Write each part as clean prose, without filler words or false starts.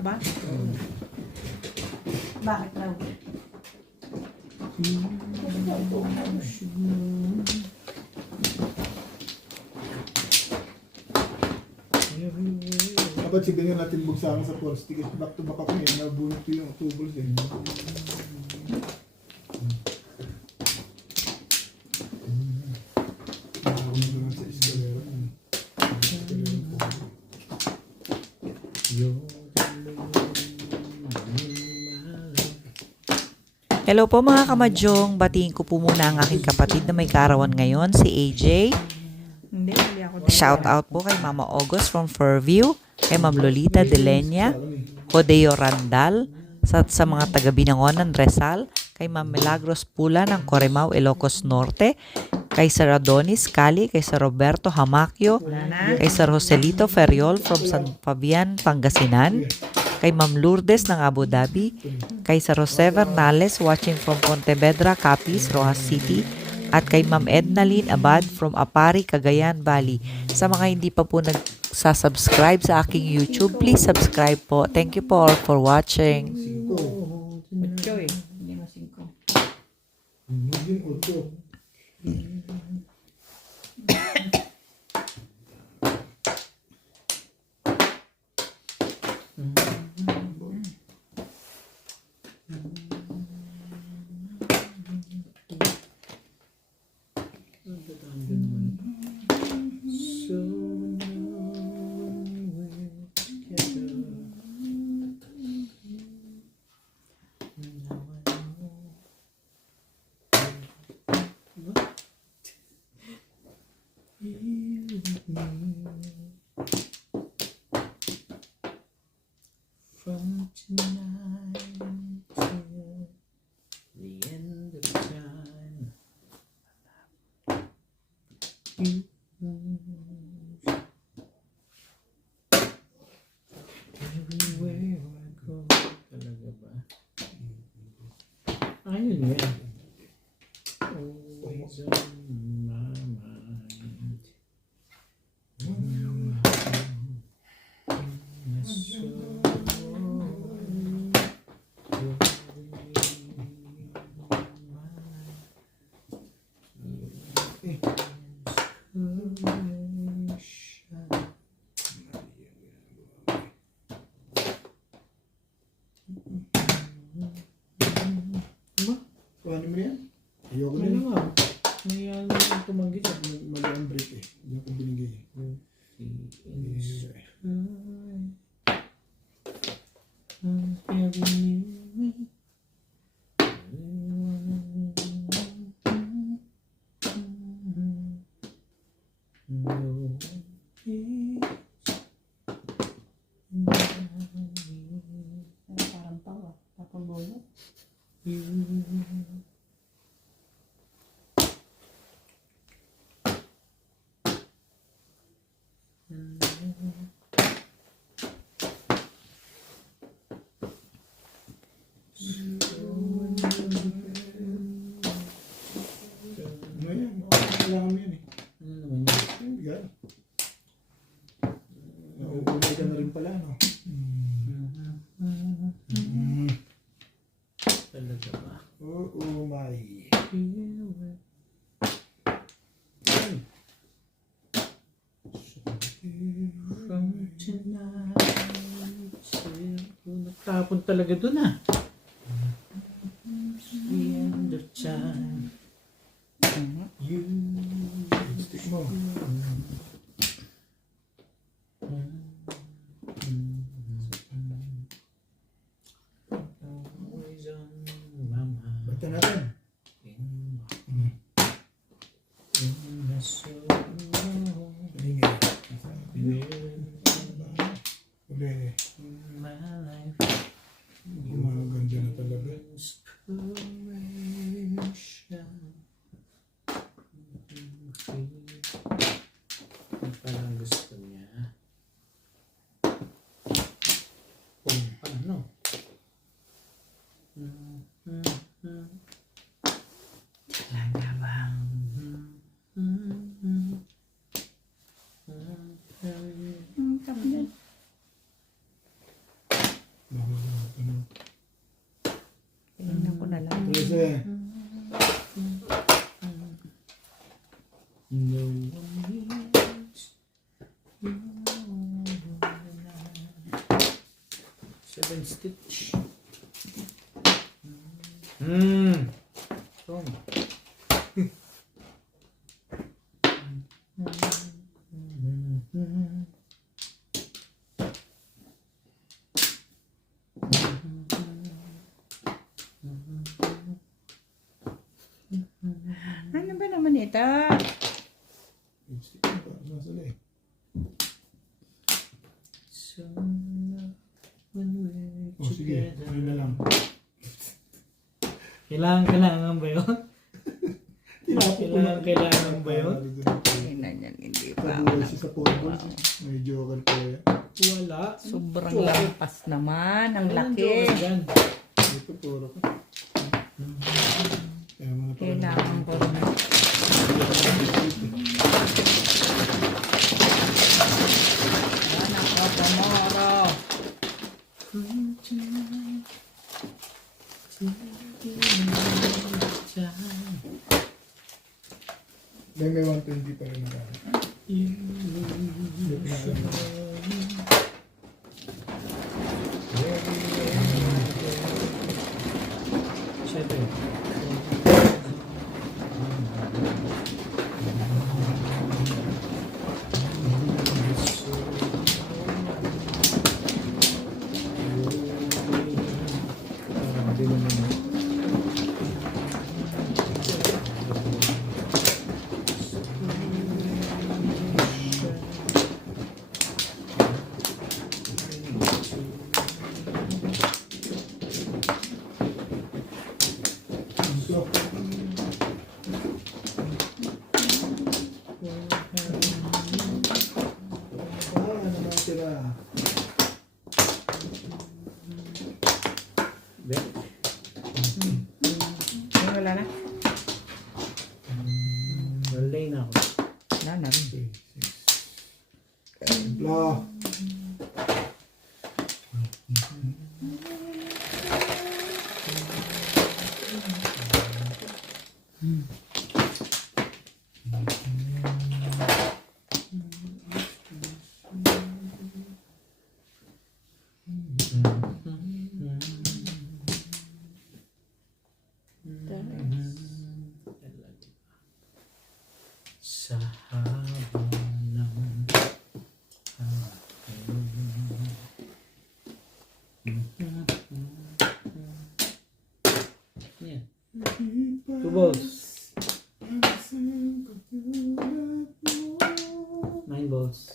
ka ba? Bakit raw? Dapat sige nga natin bugsakan sa force ticket. Back to back ako eh. Nabunot ko yung tubos eh. Hello po mga kamadyong, batiin ko po muna ang aking kapatid na may kaarawan ngayon, si AJ. Hindi, mali ako. Shout out po kay Mama August from Fairview, kay Ma'am Lolita Delenya, Codeo Randal, sa mga taga Binangonan Rizal, kay Ma'am Milagros Pula ng Corimao, Ilocos Norte, kay Sir Adonis Cali, kay Sir Roberto Hamakyo, kay Sir Joselito Ferriol from San Fabian, Pangasinan, kay Ma'am Lourdes ng Abu Dhabi, kay Sir Jose Bernales watching from Pontevedra, Capiz, Rojas City, at kay Ma'am Ednaline Abad from Apari, Cagayan Valley. Sa mga hindi pa po nagsasubscribe sa aking YouTube, please subscribe po. Thank you po all for watching. Ito eh. Hindi mo 5. Hindi ko. From tonight till the end of time, you everywhere I go. Talaga ba? Ayun yan. Always on my mind. My soul. Ano mo yan? Ayoko na Ano yun. nga? May ano yung tumanggi sa Mali ang break eh. Hindi ako binigay. Parang tawa. Tapang bolo. Ano yan? Kailangan mo yan eh. Ano naman yun? Yung bigay. Nauulay ka na rin pala, no? Talaga ba? Oo, my. From tonight till natapon talaga dun ah. The end of time. You Stick mo. always on my mind. Bata natin. In my soul. Binigay. Yeah. Uli. In my life. Umaga. Sige. No one needs you. 7 stitch. Strong. Ano ba naman ito? Nasaan eh? So when we're Oh, sige. together. Ano na lang. Kailangan ba yun? Kailangan ba yun? Hindi pa. Kabuhay siya sa portable. May joker pa yan. Wala. Sobrang lampas naman. Ang laki. Yan. Ito, puro ka. Kaya mga Kailangan ko na. Yan ako, tomorrow. May 120 pa rin na. Siyempre. So, ano naman sila? Wala na. Nalay na ako. Wala na. Blah. Sa haba ng yeah. 2 balls. 9 balls.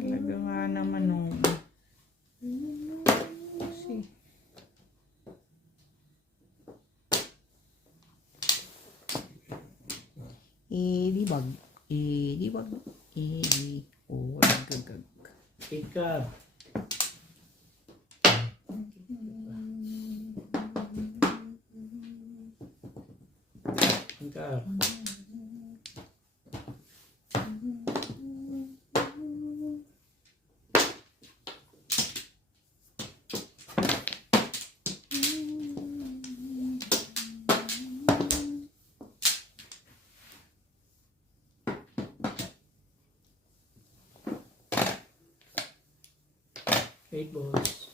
Talaga nga naman nung... Si. Idibag. Oh, gagag. Ika. Ika. 8 balls.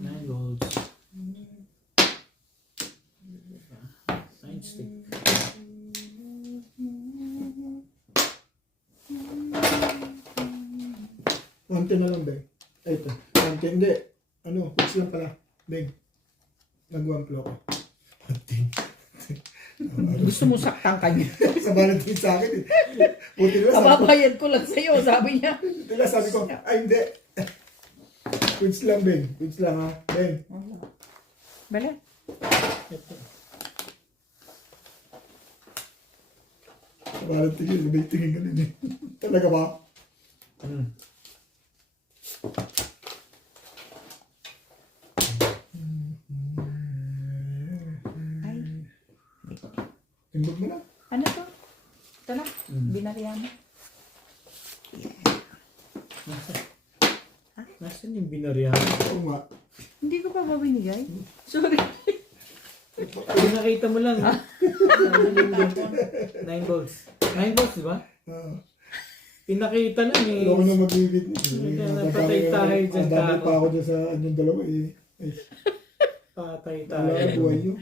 Nine balls. 9 stick. Konti na lang, Beng. Ay, ito. Konti, hindi. Ano, fix lang pala. Beng. Nag-1 ko. Konti. Gusto mo saktan kanya. Sa Valentine sa akin eh. Buti na sabi ko, Kababayad ko lang sa'yo, sabi niya. buti na sabi ko, ay hindi. Quits lang, Beng. Quits lang ha. Beng. Bala. Sa Valentine yun, may tingin ka din eh. Talaga ba? Hmm. Ay, Timbog mo na. ano to? Ito na, Hmm. binarihan mo. Nasaan yung binarihan? Oo nga. Hindi ko pa ba binigay? Sorry. Pinakita mo lang. 9 balls. 9 balls, di ba? Pinakita lang eh. Loko na magbibit. Napatay tayo dyan, Ang dami kako. pa ako dyan sa anyong dalawa eh. Ay, Patay wala na tayo. buhay nyo.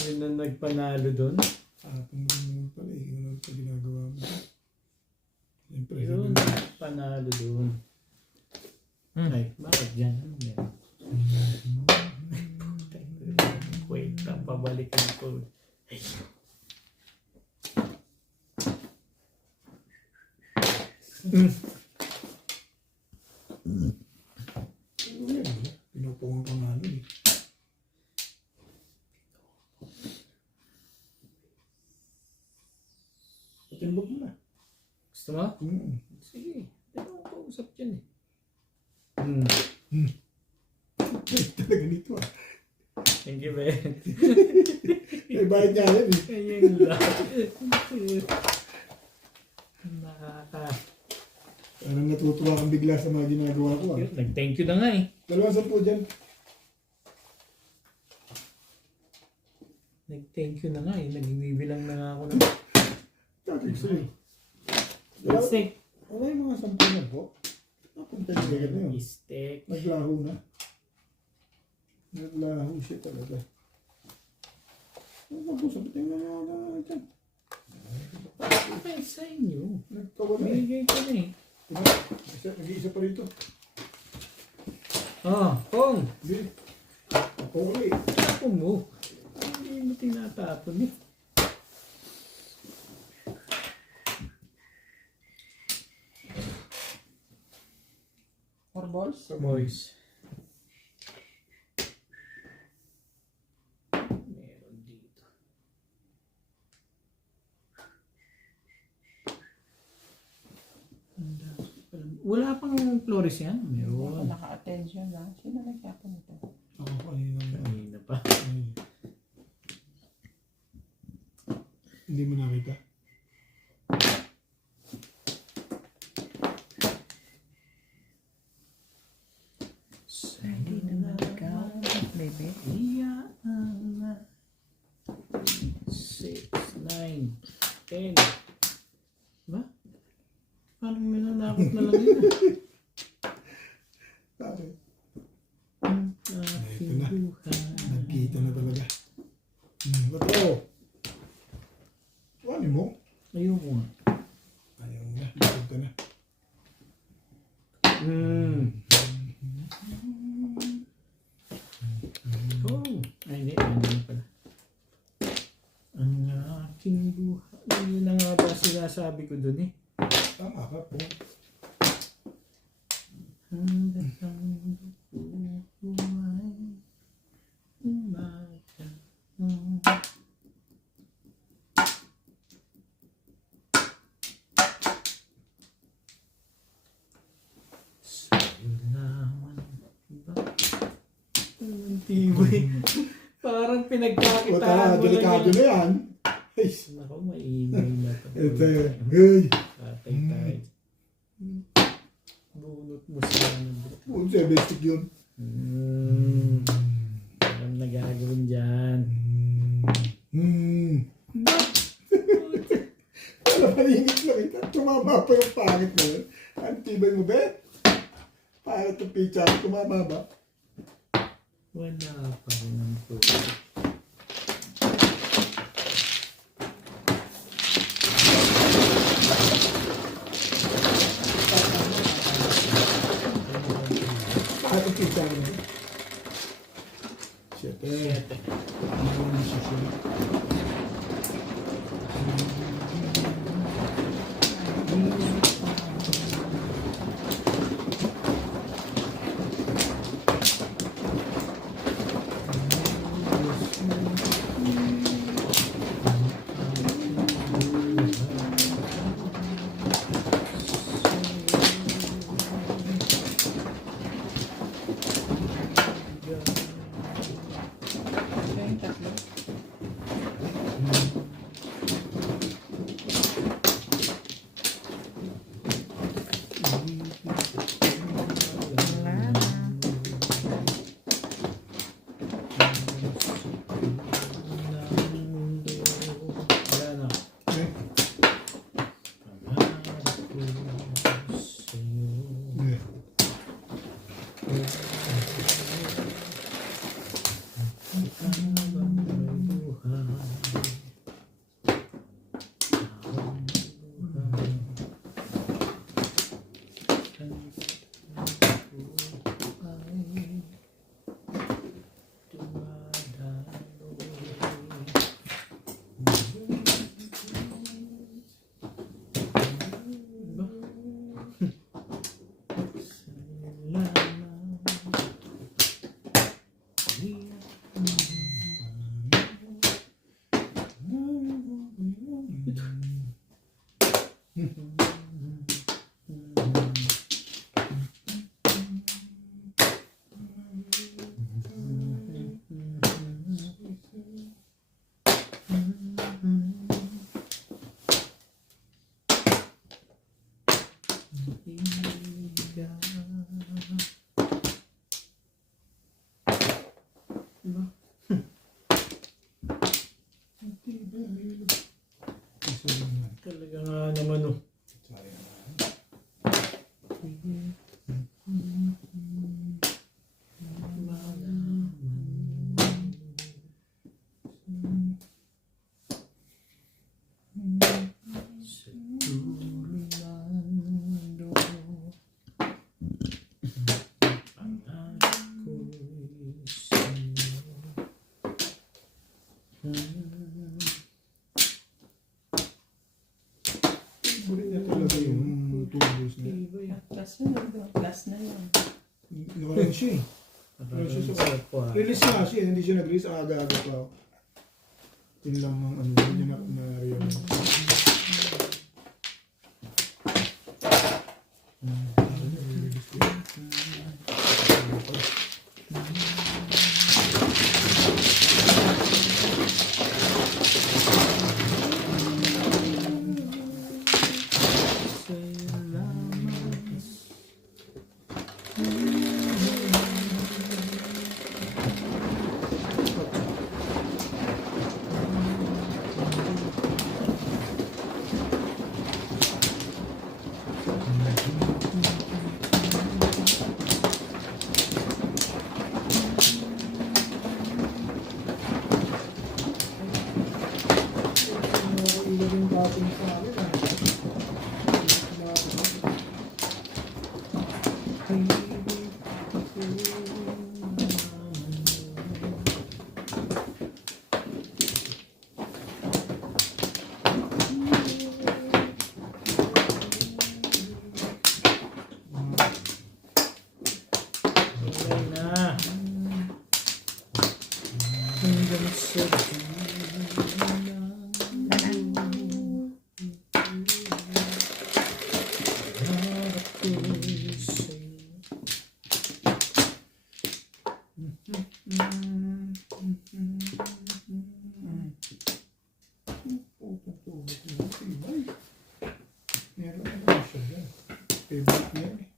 Yun na nagpanalo doon. Tapong naman pala eh. Ano sa ginagawa mo? Siyempre, Yun, sabi panalo doon. Ay, bakit dyan? Ano yan? Wait, pabalikin ko. pinupungan ko nga nun eh. Timbog mo na. Gusto mo? Sige, hindi ko kausap dyan eh. Talaga nito ah. Thank you, Ben. Eh, bayad niya yan eh. Ayun lang. Nakaka... Parang natutuwa kang bigla sa mga ginagawa ko ah. Nag-thank you na nga eh. 210 dyan. Nag-thank you na nga eh. Nagbibilang na nga ako ng... Tatag sa'yo. Steak. Wala yung mga 10 na po. Napunta niya agad na yun. Steak. Naglaho na. Naglaho siya talaga. Ano ba? Sabi tayo na dyan. Okay, sa inyo. Nagkawala eh. Binigay ko na eh. Nag-iisa pa rito. Kong! Hindi. Ako ulit. Ako mo. Hindi mo tinatapon eh. Four balls? Boys. Meron dito. Wala pang Flores yan. Ako Meron. naka-attention lang. Sino nagkapon ito? Ako kanina. Kanina pa. Hindi mo nakita. Hindi na nagkaon, baby. Iya na. 6, 9, 10. Ba? Parang nananakot na lang yun. Bakit? Aking na. buhay. Nagkita na talaga. Ba't ako? Ano mo? Ayoko nga. Ayaw na. Nagkita na. Oh, ay hindi. Ano na pala. Ang aking buhay. Yun na nga ba sinasabi ko dun eh. Tama ka po. Hanggang ang buhay. Umaga. Salamat ba? Ang tibay. Parang O pinagkakitaan tara, mo delikado lang na yan. yan. Ay, Naku, maingay na to. ito. Hey. Patay tayo. Bunot mo sila ng buto. Kung siya, basic yun. Alam na gagawin dyan. Wala paningit lang ito. Tumama pa yung pangit mo yun. Ang tibay mo, be? Pangit yung pizza. Tumama ba? Wala pa rin ang tubig. Pangit yung pizza mo. Shit, eh. Siyete. Ano yung susunod? na yun. Nawalan siya eh. Release nga siya, hindi siya nag-release, aga-aga pa ako. Yun lang ang ano, hindi niya na-realize. Meron na siya dyan. Favorite niya eh.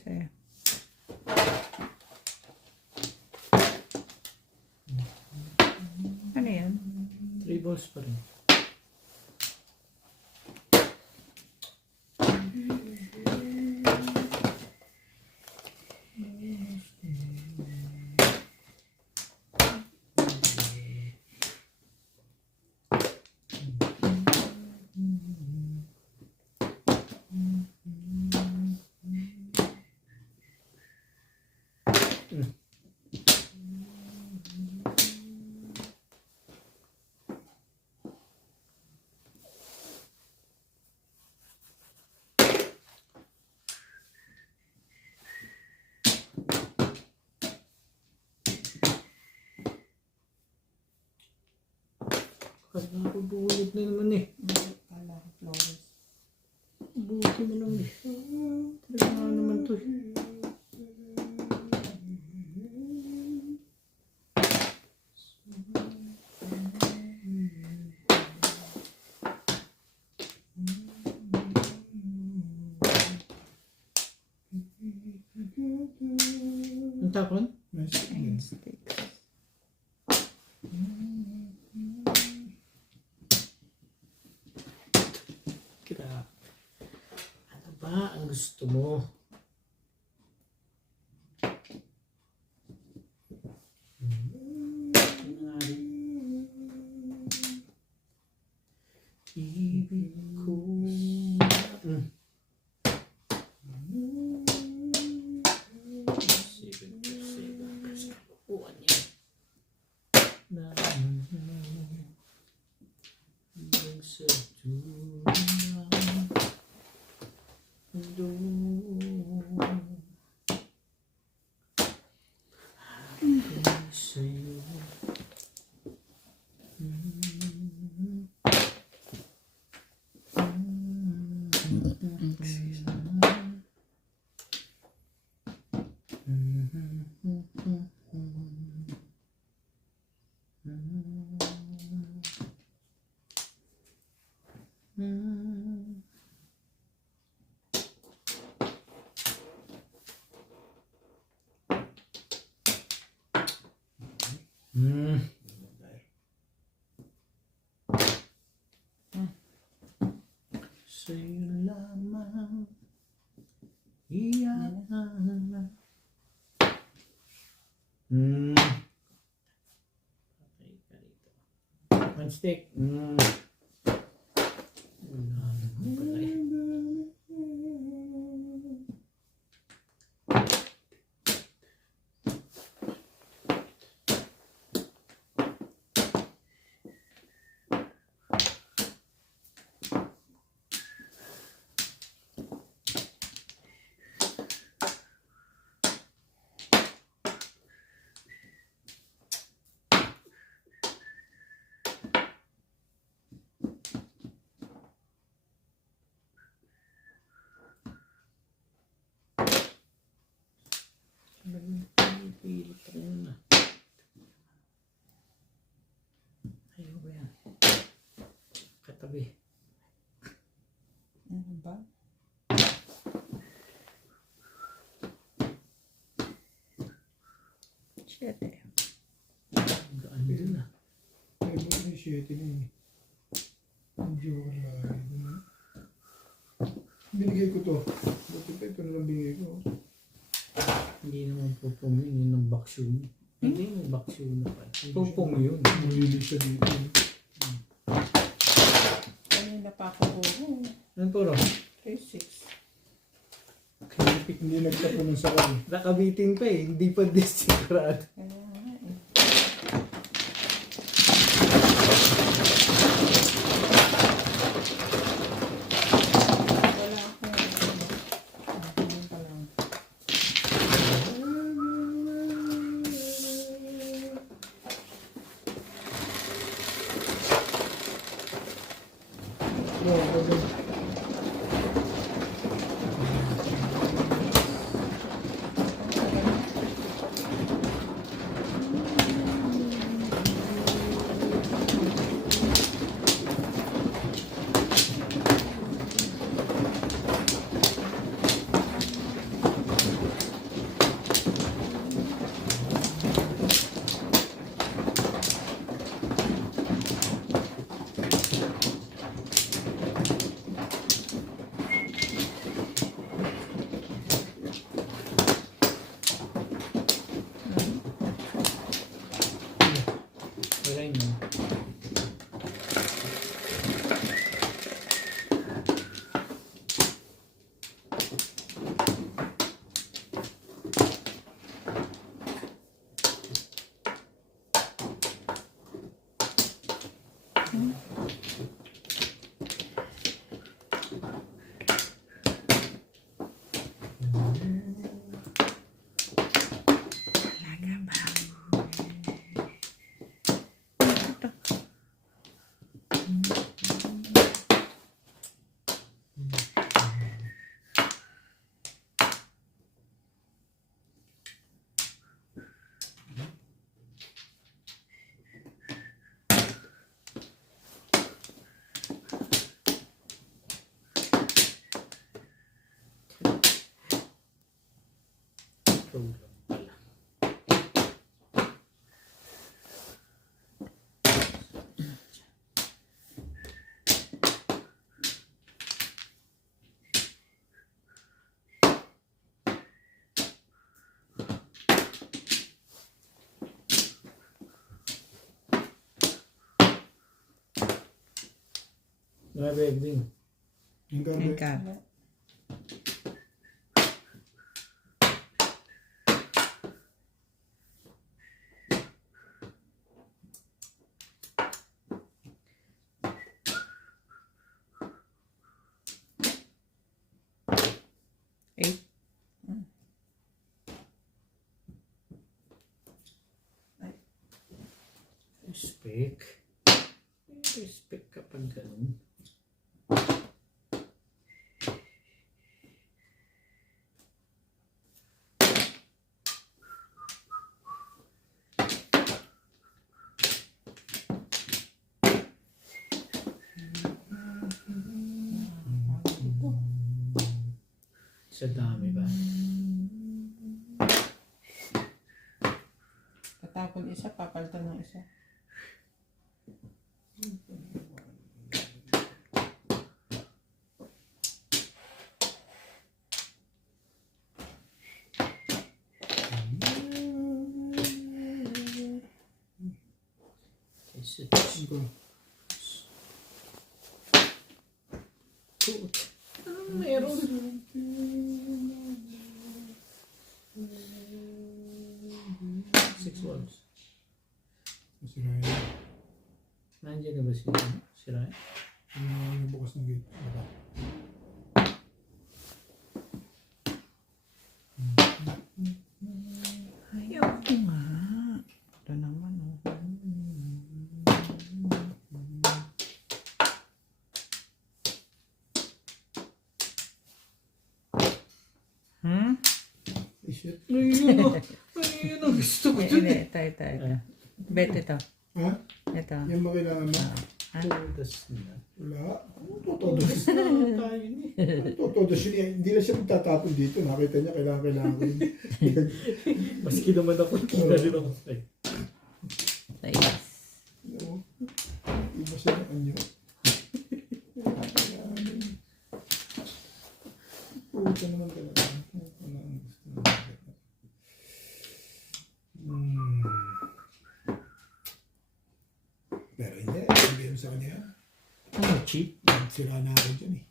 Sa'yo. Ano yan? 3 balls pa rin. Kasi nakapagbulit na naman eh. Kala ko Flores. Buti mo lang eh. Talaga nga naman to eh. Ang takon? Nice. Grabe. Ano ba ang gusto mo? Ibig ko. Kukuha niya. Sa sa'yo. Sa'yo lamang iyan stick. Wala naman pala eh. Pilit ako na. Ayaw ba yan? Katabi. Ano ba? Siyete. Gaan din ah. Ay, buti na yung 7 na yun. Medyo wala. Binigay ko to. Buti pa ito na lang binigay ko. Hindi naman pupong yun. Yun ang baksyo mo. Hindi yung baksyo na pa. Pupong yun. Malilis siya dito. Kanina pa ako puro. Ano puro? 36. Hindi nagtapo ng sakal. Nakabitin pa eh. Hindi pa disigurado. Kaya nga eh. Wala akong ganun pa lang. Wala yun. Program pala. Grabe din. Yung garbo. Yan ka. Eight. Respect. Respect kapag ganun. Sa dami ba? Patapon isa, papalitan ng isa. Isa. Ito. Anong meron? Six walls. Masira yun. Nandiyan na ba si Ryan? Yung bukas ng gate. Baka. Ayaw ko nga. Ito naman, oh. Hmm? Eh, shit. Ayun o. Ayun o. Gusto ko dun. Hindi, ito. Bet ito. Ha? Ito. Yan ba kailangan mo? Todas na. Wala. Ano totodos? Tayo ni. Ano totodos yun? Hindi lang siya magtatapon dito. Nakita niya, kailangan ko yun. Maski naman ako, kita rin ako. Ay. Nice. Ano? Iba siya ng anyo. Puta naman talaga. Ano ang gusto naman. Pero hindi. Sabihin mo sa kanya. Ano, cheat? Sira na ako dyan eh.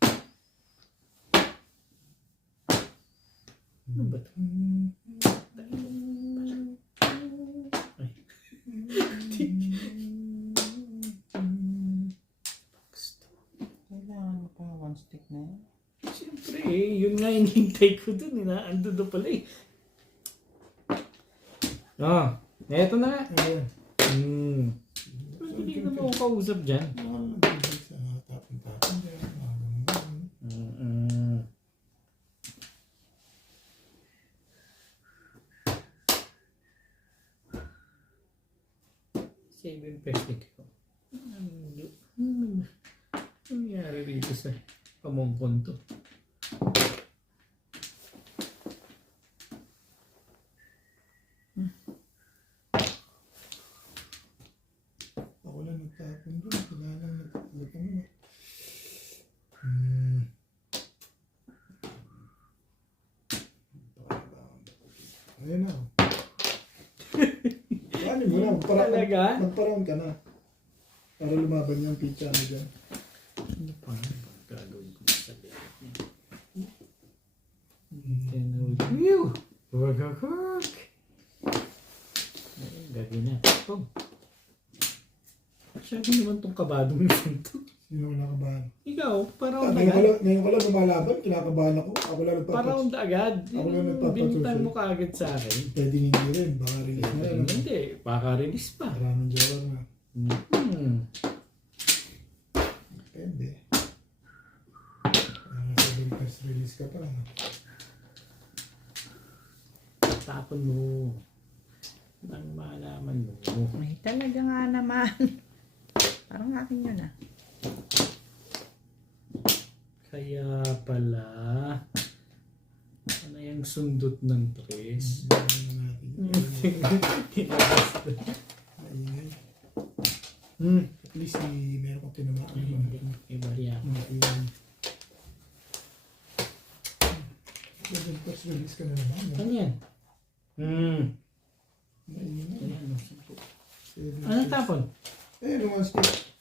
Ano ba ito? Ay. Kailangan mo pa one stick na yan. Siyempre yun nga hinihintay ko dun. Ando na pala eh. Eto na nga. Ayun. Hindi na mo ako kausap dyan. Tapon-tapon dyan. Ganun. Save yung plastic ko. Ano nangyari rito sa pamumpon to? Ako lang nagtapon doon. Wala lang nagtapon mo. Ayun na. Ano mo na? Talaga? Magparang ka na. Para lumaban yung pizza mo dyan. Ano pa? Gagawin ko sa biyak niya. Phew! Work! Ayun, gagawin na. Oh. Masyado naman tong kabadong naman to. Sino wala kabahan? Ikaw, parang agad. Ngayon ko lang lumalaban. Kinakabahan ako. Ako lang Parang nagpapatos. agad. Ako lang nagpapatos. Bintang mo kaagad sa akin. Pwede hindi rin. Baka release na rin. Hindi, baka release pa. Maraming jowa na. Depende. Sabi press release ka pa lang. Tapon mo. Nang malaman mo. Ay, talaga nga naman. Parang akin yun ah. Kaya pala, ano yung sundot ng tres? Maingay. Hmm. At least meron kong tinamaan. Iba yan. Press release ka na naman. Ano yan? Maingay. Ayan, anong tapon? Eh, naman stick.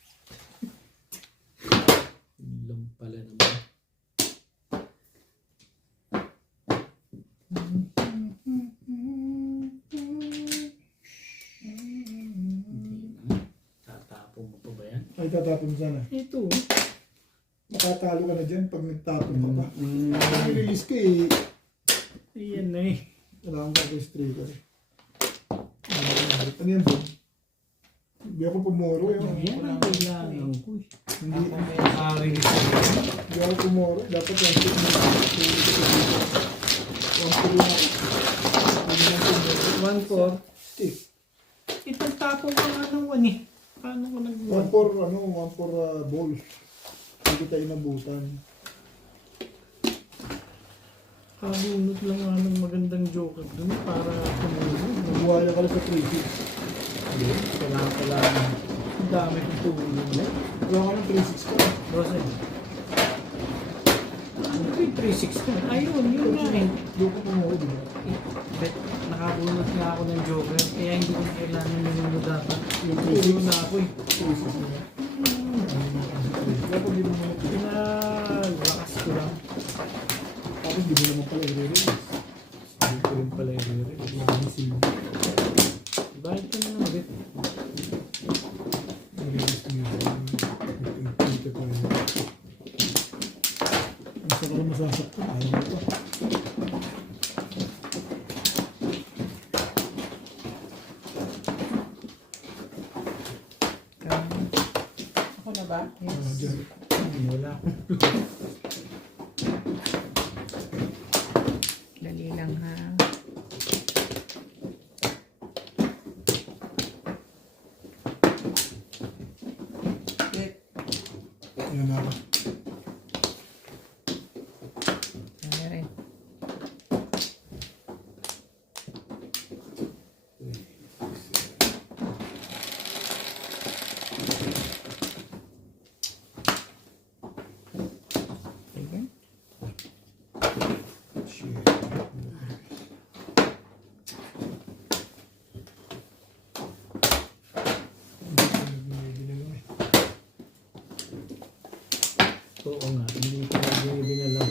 Lang pala naman. Tatapon mo pa ba yan? Ay, tatapon sana. Ito. Makatalo ka na dyan pag nagtapon ka pa. Release ka eh. Ayan na eh. Wala akong kaka-striker. Ano yan doon? Hindi ako pumoro eh. Yan ang kailangan ko eh. Hindi Nakarilis na. hindi ako pumoro. Dapat yung stick mo. Yung tuloy na ako. 1-4. Stick. Itong tapon ka nga ng 1 eh. Paano ko nag-1? 1 for ball. Hindi tayo inabutan. Kabunot lang nga ng magandang joker dun para tumulong. Nabuhaya ka lang sa 3-6. Kailangan pala. Ang dami kong tulong na. Wala ka ng 3-6 ka. Rosen. 3-6 ka. Ayun, yun nga eh. Hindi ako pumoro di ba? Bet, nakabunot nga ako ng joker. Kaya hindi ko kailangan minuno dapat. Yung Tulong na ako eh. 3-6 na. Dapat hindi mo muna. Pinalak Diretso lang. Tapos di mo naman pala i-release. Hindi ko rin pala yung release. Wala kang silbi. Bakit ka na lang ulit? I-release mo yun. Ito pa yun. Ang sarap na masasaktan. Ayaw mo pa. Ako na ba? Dyan. Wala ko. Dali lang ha. Yan na ako. Ano rin. Sige. Shit. Oo nga, hindi ko na binala.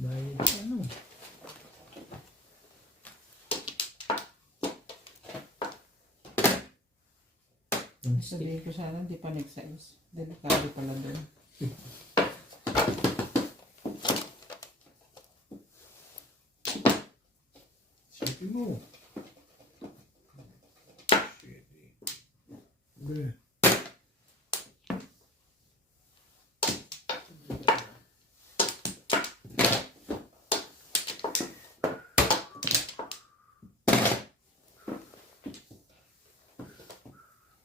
Dahil ano? Ang stick. Sabihin ko sana, hindi pa nag-size. Delikado pala doon. Shit mo. Shit. Bre.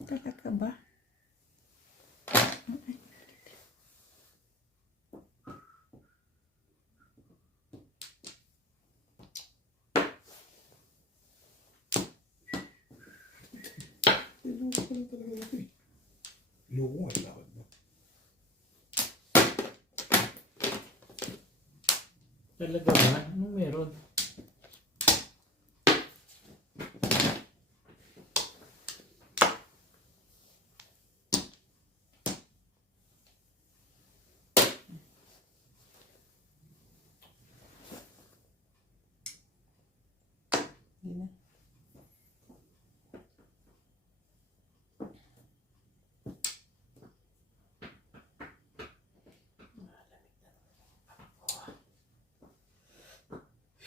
Talaga ba? Loko ko lang talaga ito eh. Loko nga lakad mo. Talaga ba? Anong meron? Hindi na.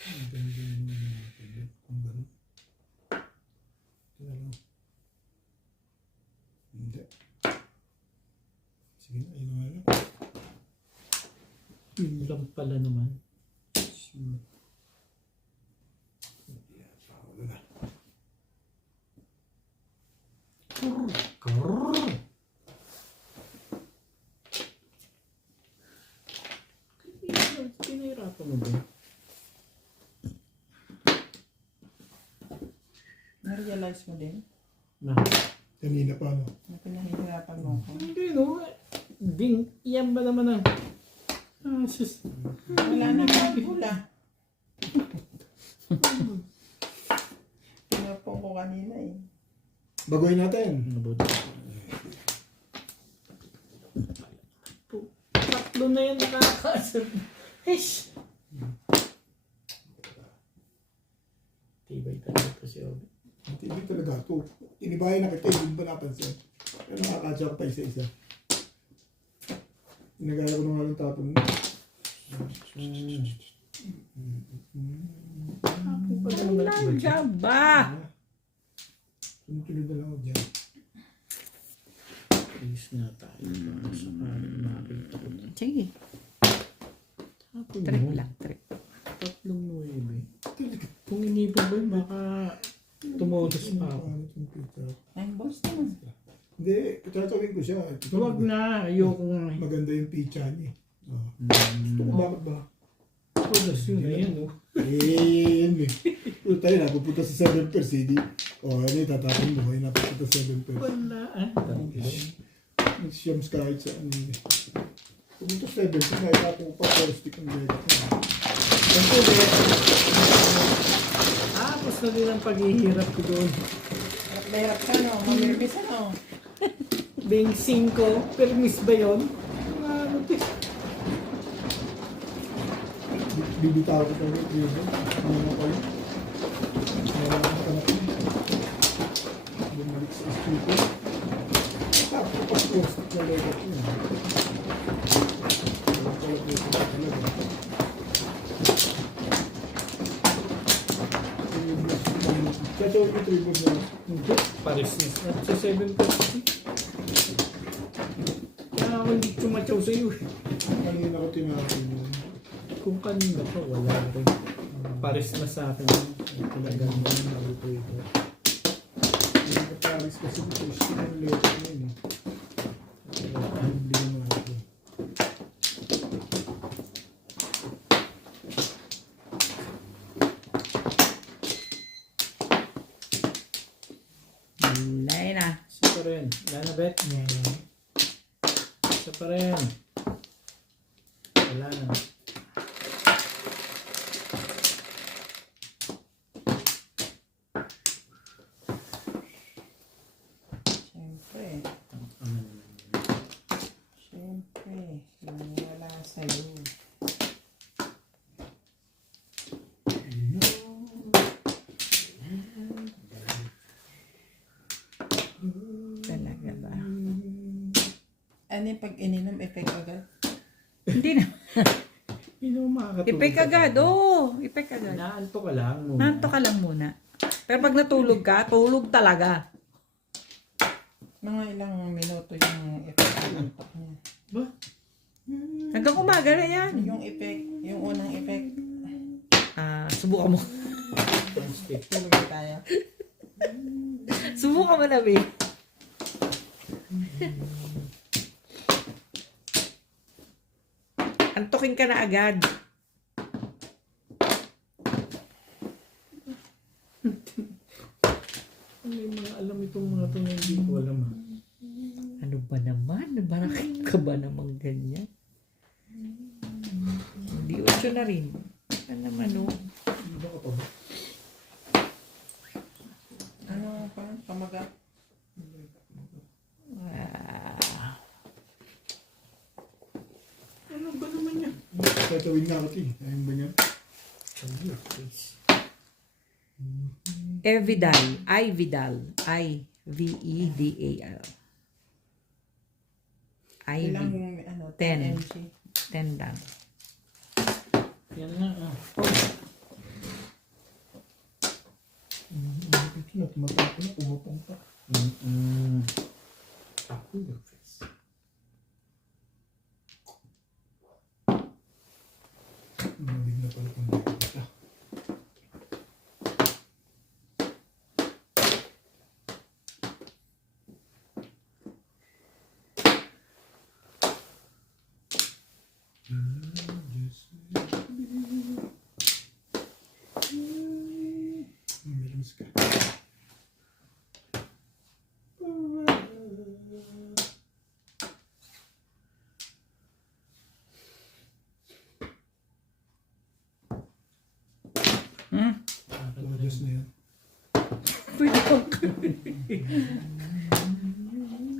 Ang ganda yung mga pili. Kung gano'n. Ito na lang. Hindi. Sige na, ayun na nga lang. Yun lang pala naman. Sure. Yan, pahulo na. Pinahirapan mo ba? Na-realize mo din Na. Kanina pa, no? na pinahihirapan mo ako. Hindi no. Ding, yan ba naman ang... sus. Wala na nga pula. Pinapong ko kanina eh. Baguhin natin. Nabuti. Tatlo na yan nakakasal. Hish! Tibay talaga ito si Obi. Hindi talaga ito. Inibayan na kita, hindi ba napansin? Pero nakakatsa ko pa isa-isa. Inagaya ko na nga ng tapon mo. Talaga ba? Sunod-sunod na lang ako dyan. Please nga tayo. Para sa makakita ko na. Sige. Tapos Trip mo. lang, trip. Tatlong 9. Kung inipon ba yun, baka tumodos pa ako. Ang boss naman. Hindi, tatawin ko siya. Huwag na. Ayoko nga. Maganda yung pizza niya. Oh. Gusto ko bakit ba? Tumodos yun. Ayan o. Yun eh. Pero tayo na, pupunta sa 7 per CD. O, ano yung tatapin mo? Yung napupunta sa 7 per. Wala. Nag-shams kahit sa ano yun eh. Kung ito 70, nakita ko pa 4 stick ang leg. Ito ulit. Tapos na din ang paghihirap ko doon. Mahirap ka, no? Mamirmis, ano? Being 5, permis ba yun? Ano ito? Bibitaw ko tayo dito. Ano na kayo? Meron akong kanak niya. Bumalik sa studio. Tapos pa 4 stick na leg ako yun. Walang pala dito na talaga. Kaya ito yung tribog na. Hindi, parisnes na sa 750. Kaya ako hindi tumatsaw sa'yo eh. Kanina ko tinakin yun. Kung kanina pa, wala rin. Paris na sa akin. Talagang naluto ito. Hindi ka Paris kasi ito yung stick ng leg ko yun eh. Hindi mo ako. Lay na. Isa pa rin. Lana bet. Isa pa rin. Wala na. Siyempre. Ano naman yun? Siyempre. Yung wala sa'yo. Talaga ba? Ano yung pag ininom, effect agad? Hindi na. Hindi naman makakatulog. Ipek agad. Oo. Ipek agad. Naanto ka lang muna. Nanto ka lang muna. Pero pag natulog ka, tulog talaga. Mga ilang minuto yung effect ng antok niya. Ba? Hanggang umaga na yan. Yung effect, yung unang effect. Subukan mo. One stick. Tulog na tayo. Subukan mo na, babe. Antokin ka na agad. Ano yung mga alam itong mga ito na hindi ko alam ah. Ano ba naman? Bakit ka ba naman ganyan? Hindi 8 na rin. Ano naman, oh. Iba ka pa ba? Ano pa? Pamaga? Ano ba naman yan? Kaya tawin nga ako eh. Ayun ba niya? Sabi your face. Evidal. I-Vidal. I-V-E-D-A-L. Ilang I-V. ano, 10. 10 mg. 10 lang. Yan na ah. Ito na, tumatako na, pumapang pa. Ako your face. Malig na pala kung nakikita. Umilis ka. Umilis na yan. Pwede ko.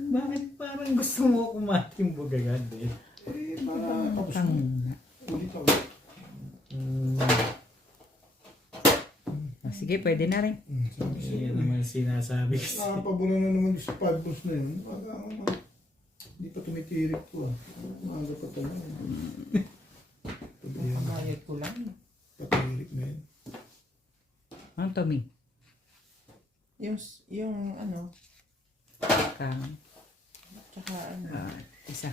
Bakit parang gusto mo kumating bugagad eh? Eh, para tapos Tang. na. Ulit ako. Sige, pwede na rin. Sabi siya. Yan naman sinasabi ko. Nakapabula na naman yung 5 balls na yun. Aga ako man. Hindi pa tumitirik ko ah. Maaga pa talaga. Kamayad ko lang. Patirik na yun. Ang Tommy. Yung ano, Kang. tsaka ano. Isa.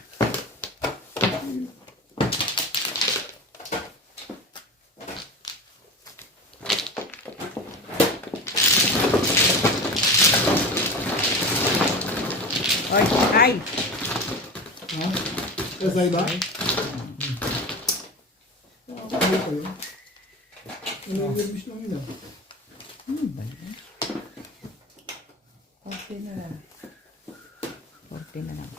Oy, ay! Ha? Kasay ba? Ano pa yun? Ano-nervous lang yun ah. Okay na lang. 40 na lang.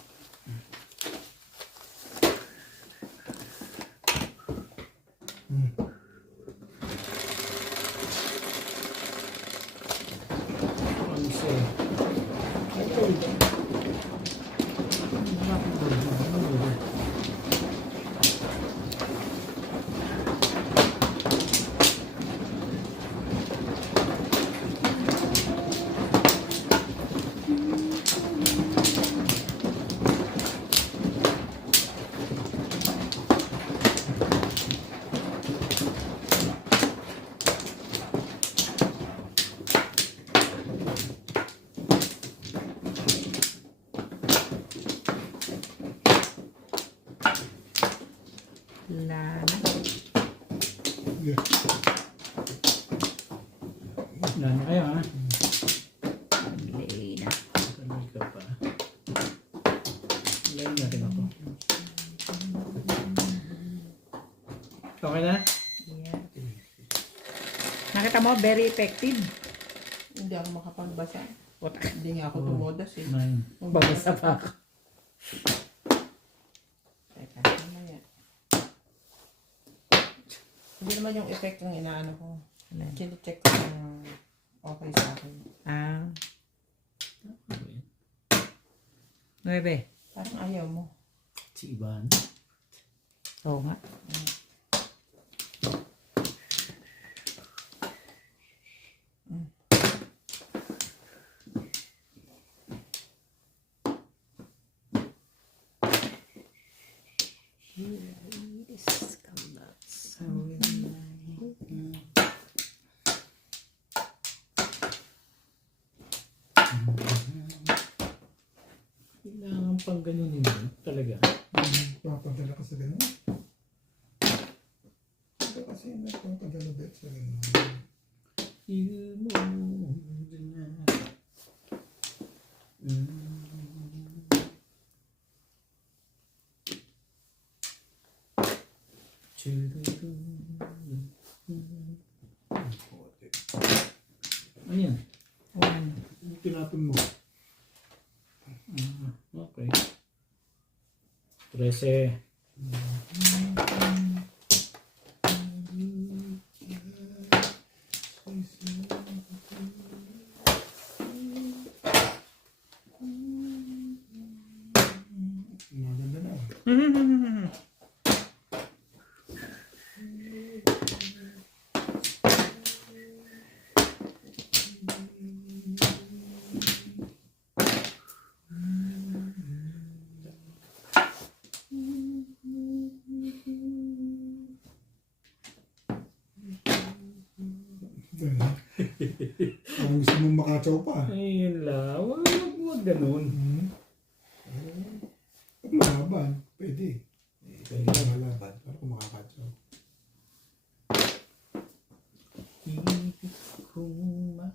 Wala na kayo ha. Delay na. Tuloy ka pa. Lain natin ako. Okay na? Yeah. Nakita mo, very effective. Hindi ako makapagbasa. What? Hindi nga ako tumodas eh. 9. Babasa pa ako. Teka, mamaya. Hindi naman yung effect ng inaano ko. Kine-check ko kung okay sa akin. Ah. 9. Parang ayaw mo. Si Ivan. Oo nga. Kailangan pang ganun yun. Talaga. Papadala ka sa ganun. Ito kasi nagpapadala bet sa ganun. Feel mo na. Ayan. Tinapon mo. Okay. 13. Maganda na. Parang gusto mong makatsaw pa. Ayun lang. Huwag ganun. Pag malaban, pwede. Pwede na malaban para kung makakatsaw.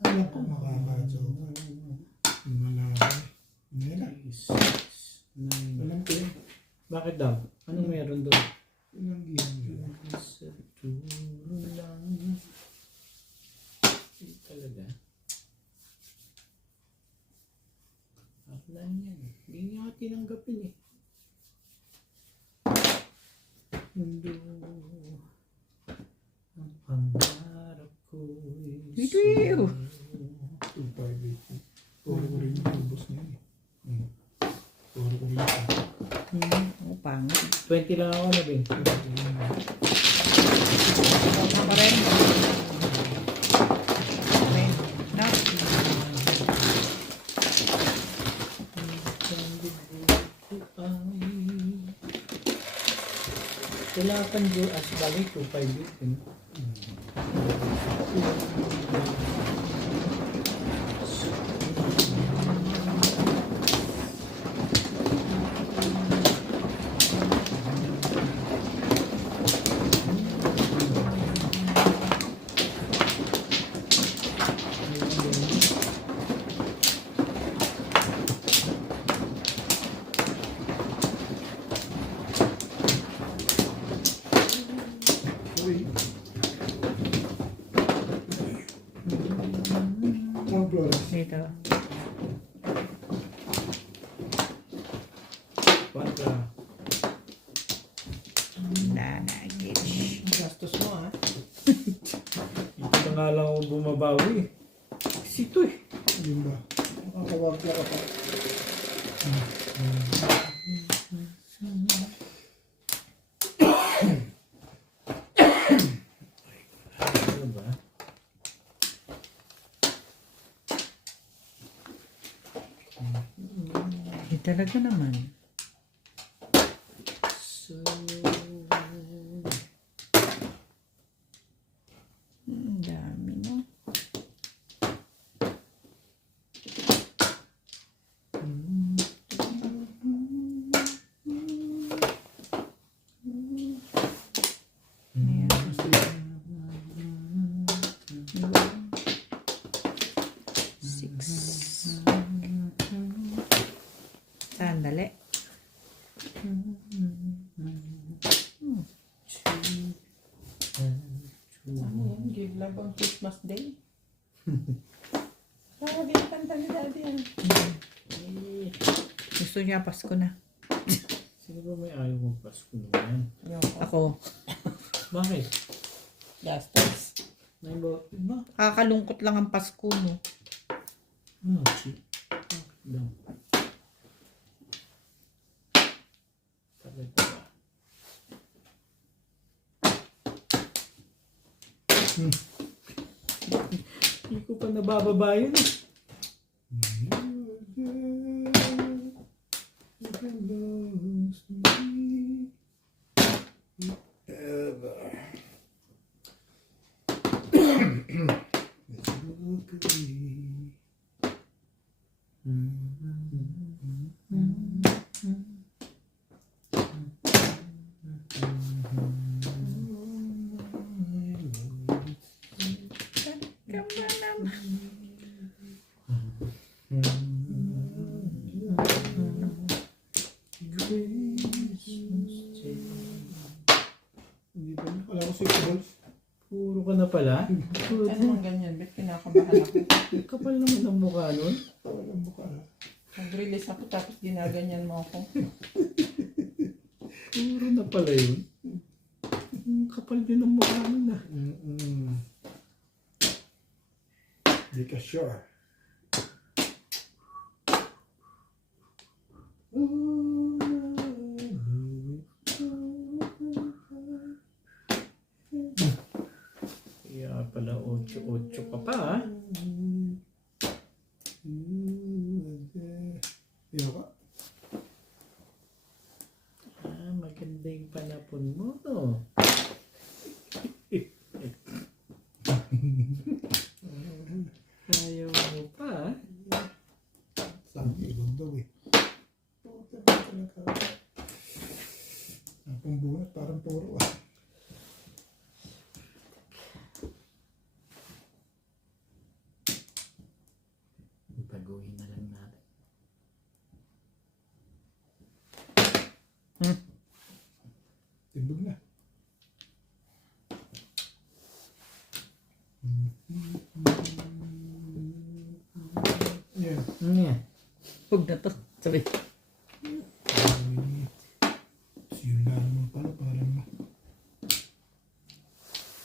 Alam ko makakatsaw pa. Malaban. Ngayon. Alam ko yun. Bakit daw? Anong meron doon? Ilang game yun. Sa dulo lang. Hindi talaga. Akala yan. Hindi niya ka tinanggapin eh. Mundo. Ang pangarap ko Bitiw! 2-5-8. Puro ko rin yung boss niya eh. Puro ko rin Oh, pangit. 20 lang ako na din. Ano pa rin? Okay. No. Wala kang do as bagay 2-5-8. Uy. Ang Flores. Dito. Kontra. Nanagich. Gastos mo ah. Ito na nga lang ako bumabawi. Sito eh. Yun ba? Makakawag ka pa. Ano ba? Talaga naman. So, Dami no. bang Christmas Day? Tawag yung kanta ni Daddy yan. Eh, Gusto niya Pasko na. sino ba may ayaw mong Pasko naman? Yung Ako. Bakit? gastos. May ba? Kakalungkot lang ang Pasko, no? Ano, cheap? Daw. Talaga ba? Hindi ko pa nabababa yun eh. Hindi pa na. Wala ko 6 balls. Puro ka na pala. Ano naman ganyan? Ba't kinakabahan ako? Kapal naman ang mukha nun. Talagang mukha na. Nag-release ako tapos ginaganyan mo ako. Puro na pala yun. Kapal din ang mukha nun ah. Hindi ka sure. Kaya pala 8-8 ka pa ah. Iyo ka? Ah, maganda yung panapon mo no. Ayaw mo pa ah. Sabi ibang daw eh. Ang pambunat parang puro ah. Baguhin na lang natin. Timbog na. Yeah. Yeah. Huwag na to. Sabi. Yun na naman pala parang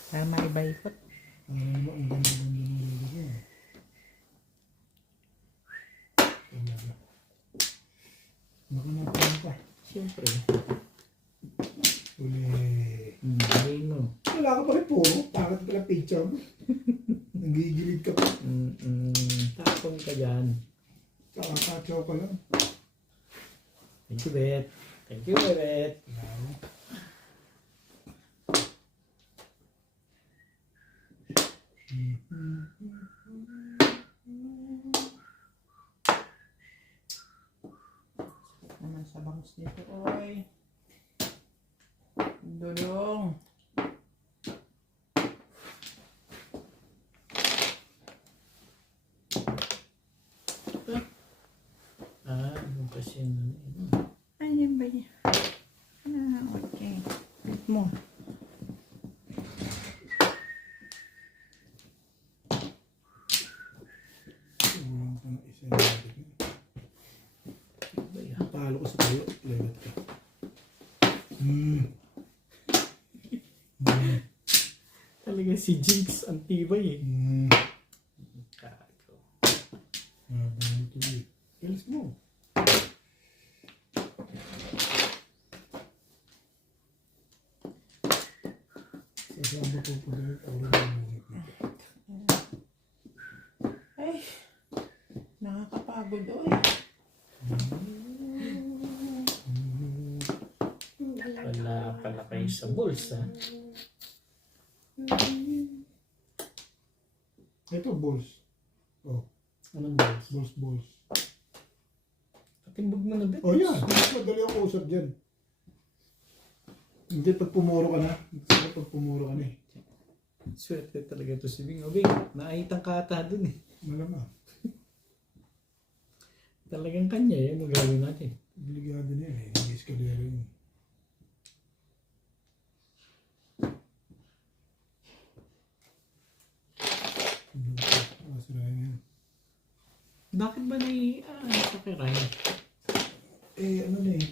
Para maiba-ikot. ang ganda ng lolo ko. Talaga. Nakanapan ka. Siyempre. Uli. Gawin mo. Wala ka pa rin puro. Bakit pala picture mo? Nagigilid ka pa. Tapon ka dyan. Kakakatsaw ka lang. Thank you, Bet. Thank you, Bet. Naman sa bangus dito, oy. Dulong. Ah, ano kasi yun? Ayun ba niya? Ah, okay. Wait mo. Ulang ka ng isa na natin. Ba yan? Palo ko sa tayo. Lewat ka. Talaga si Jinx ang tibay eh. Kago. Mabang ito eh. Ilis mo. Sasama ko po dahil ako lang ngunit nito. Ay, nakakapagod, oy. Wala pala kayo sa bulsa. Ito, balls. Oh, Anong bulsa? balls. Patimbog mo na, Bet. Oh, yan. Madali ako usap dyan. Hindi, pag pumuro ka na. Hindi, pag pumuro ka na eh. Swerte talaga ito si Bing. O Bing, naayitang kata dun eh. Malamang. Talagang kanya yan ang gawin natin. Obligado na yan eh. Hindi eskalero yun. Bakit ba sa kiray? Ano na eh.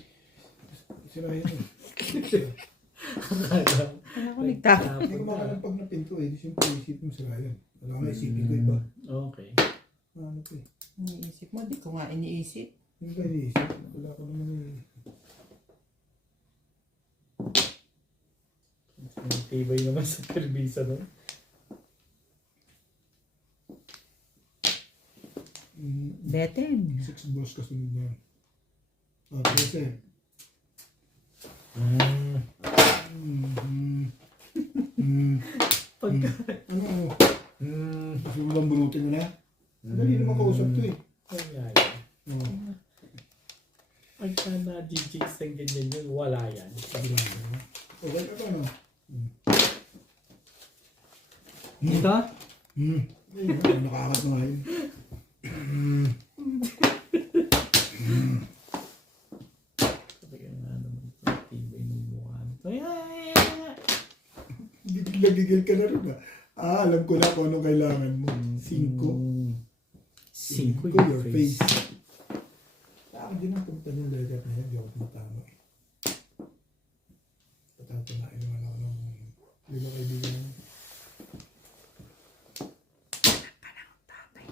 Sirahin mo. Kaya ako nagtapon. Hindi ko makalang pag napinto eh. Di siyempre isipin mo sirahin. Alam ko na isipin ko iba. Okay. Ano to eh. Iniisip mo, di ko nga iniisip. Hindi ba iniisip? Wala ko naman eh. Ang tibay naman sa perbisa, no? Beten. 6 balls kasunod na. Kasi. Pagka... Ano? Gusto mo bang bunutin mo na? Dali naman kausap to eh. Ay. Oo. Pagka na-GGs ng ganyan yun, wala yan. Okay ka ba no? Dito? Ayun, nakakat na nga yun. Sabi ka nga naman, tibay ng mukha nito. Gigil ka na rin ah. Alam ko na kung anong kailangan mo. 5. 5 your face. Sa akin din ang punta niya letter na yan. Di ako tumatama eh. Patatanain naman ako ng lima kaibigan.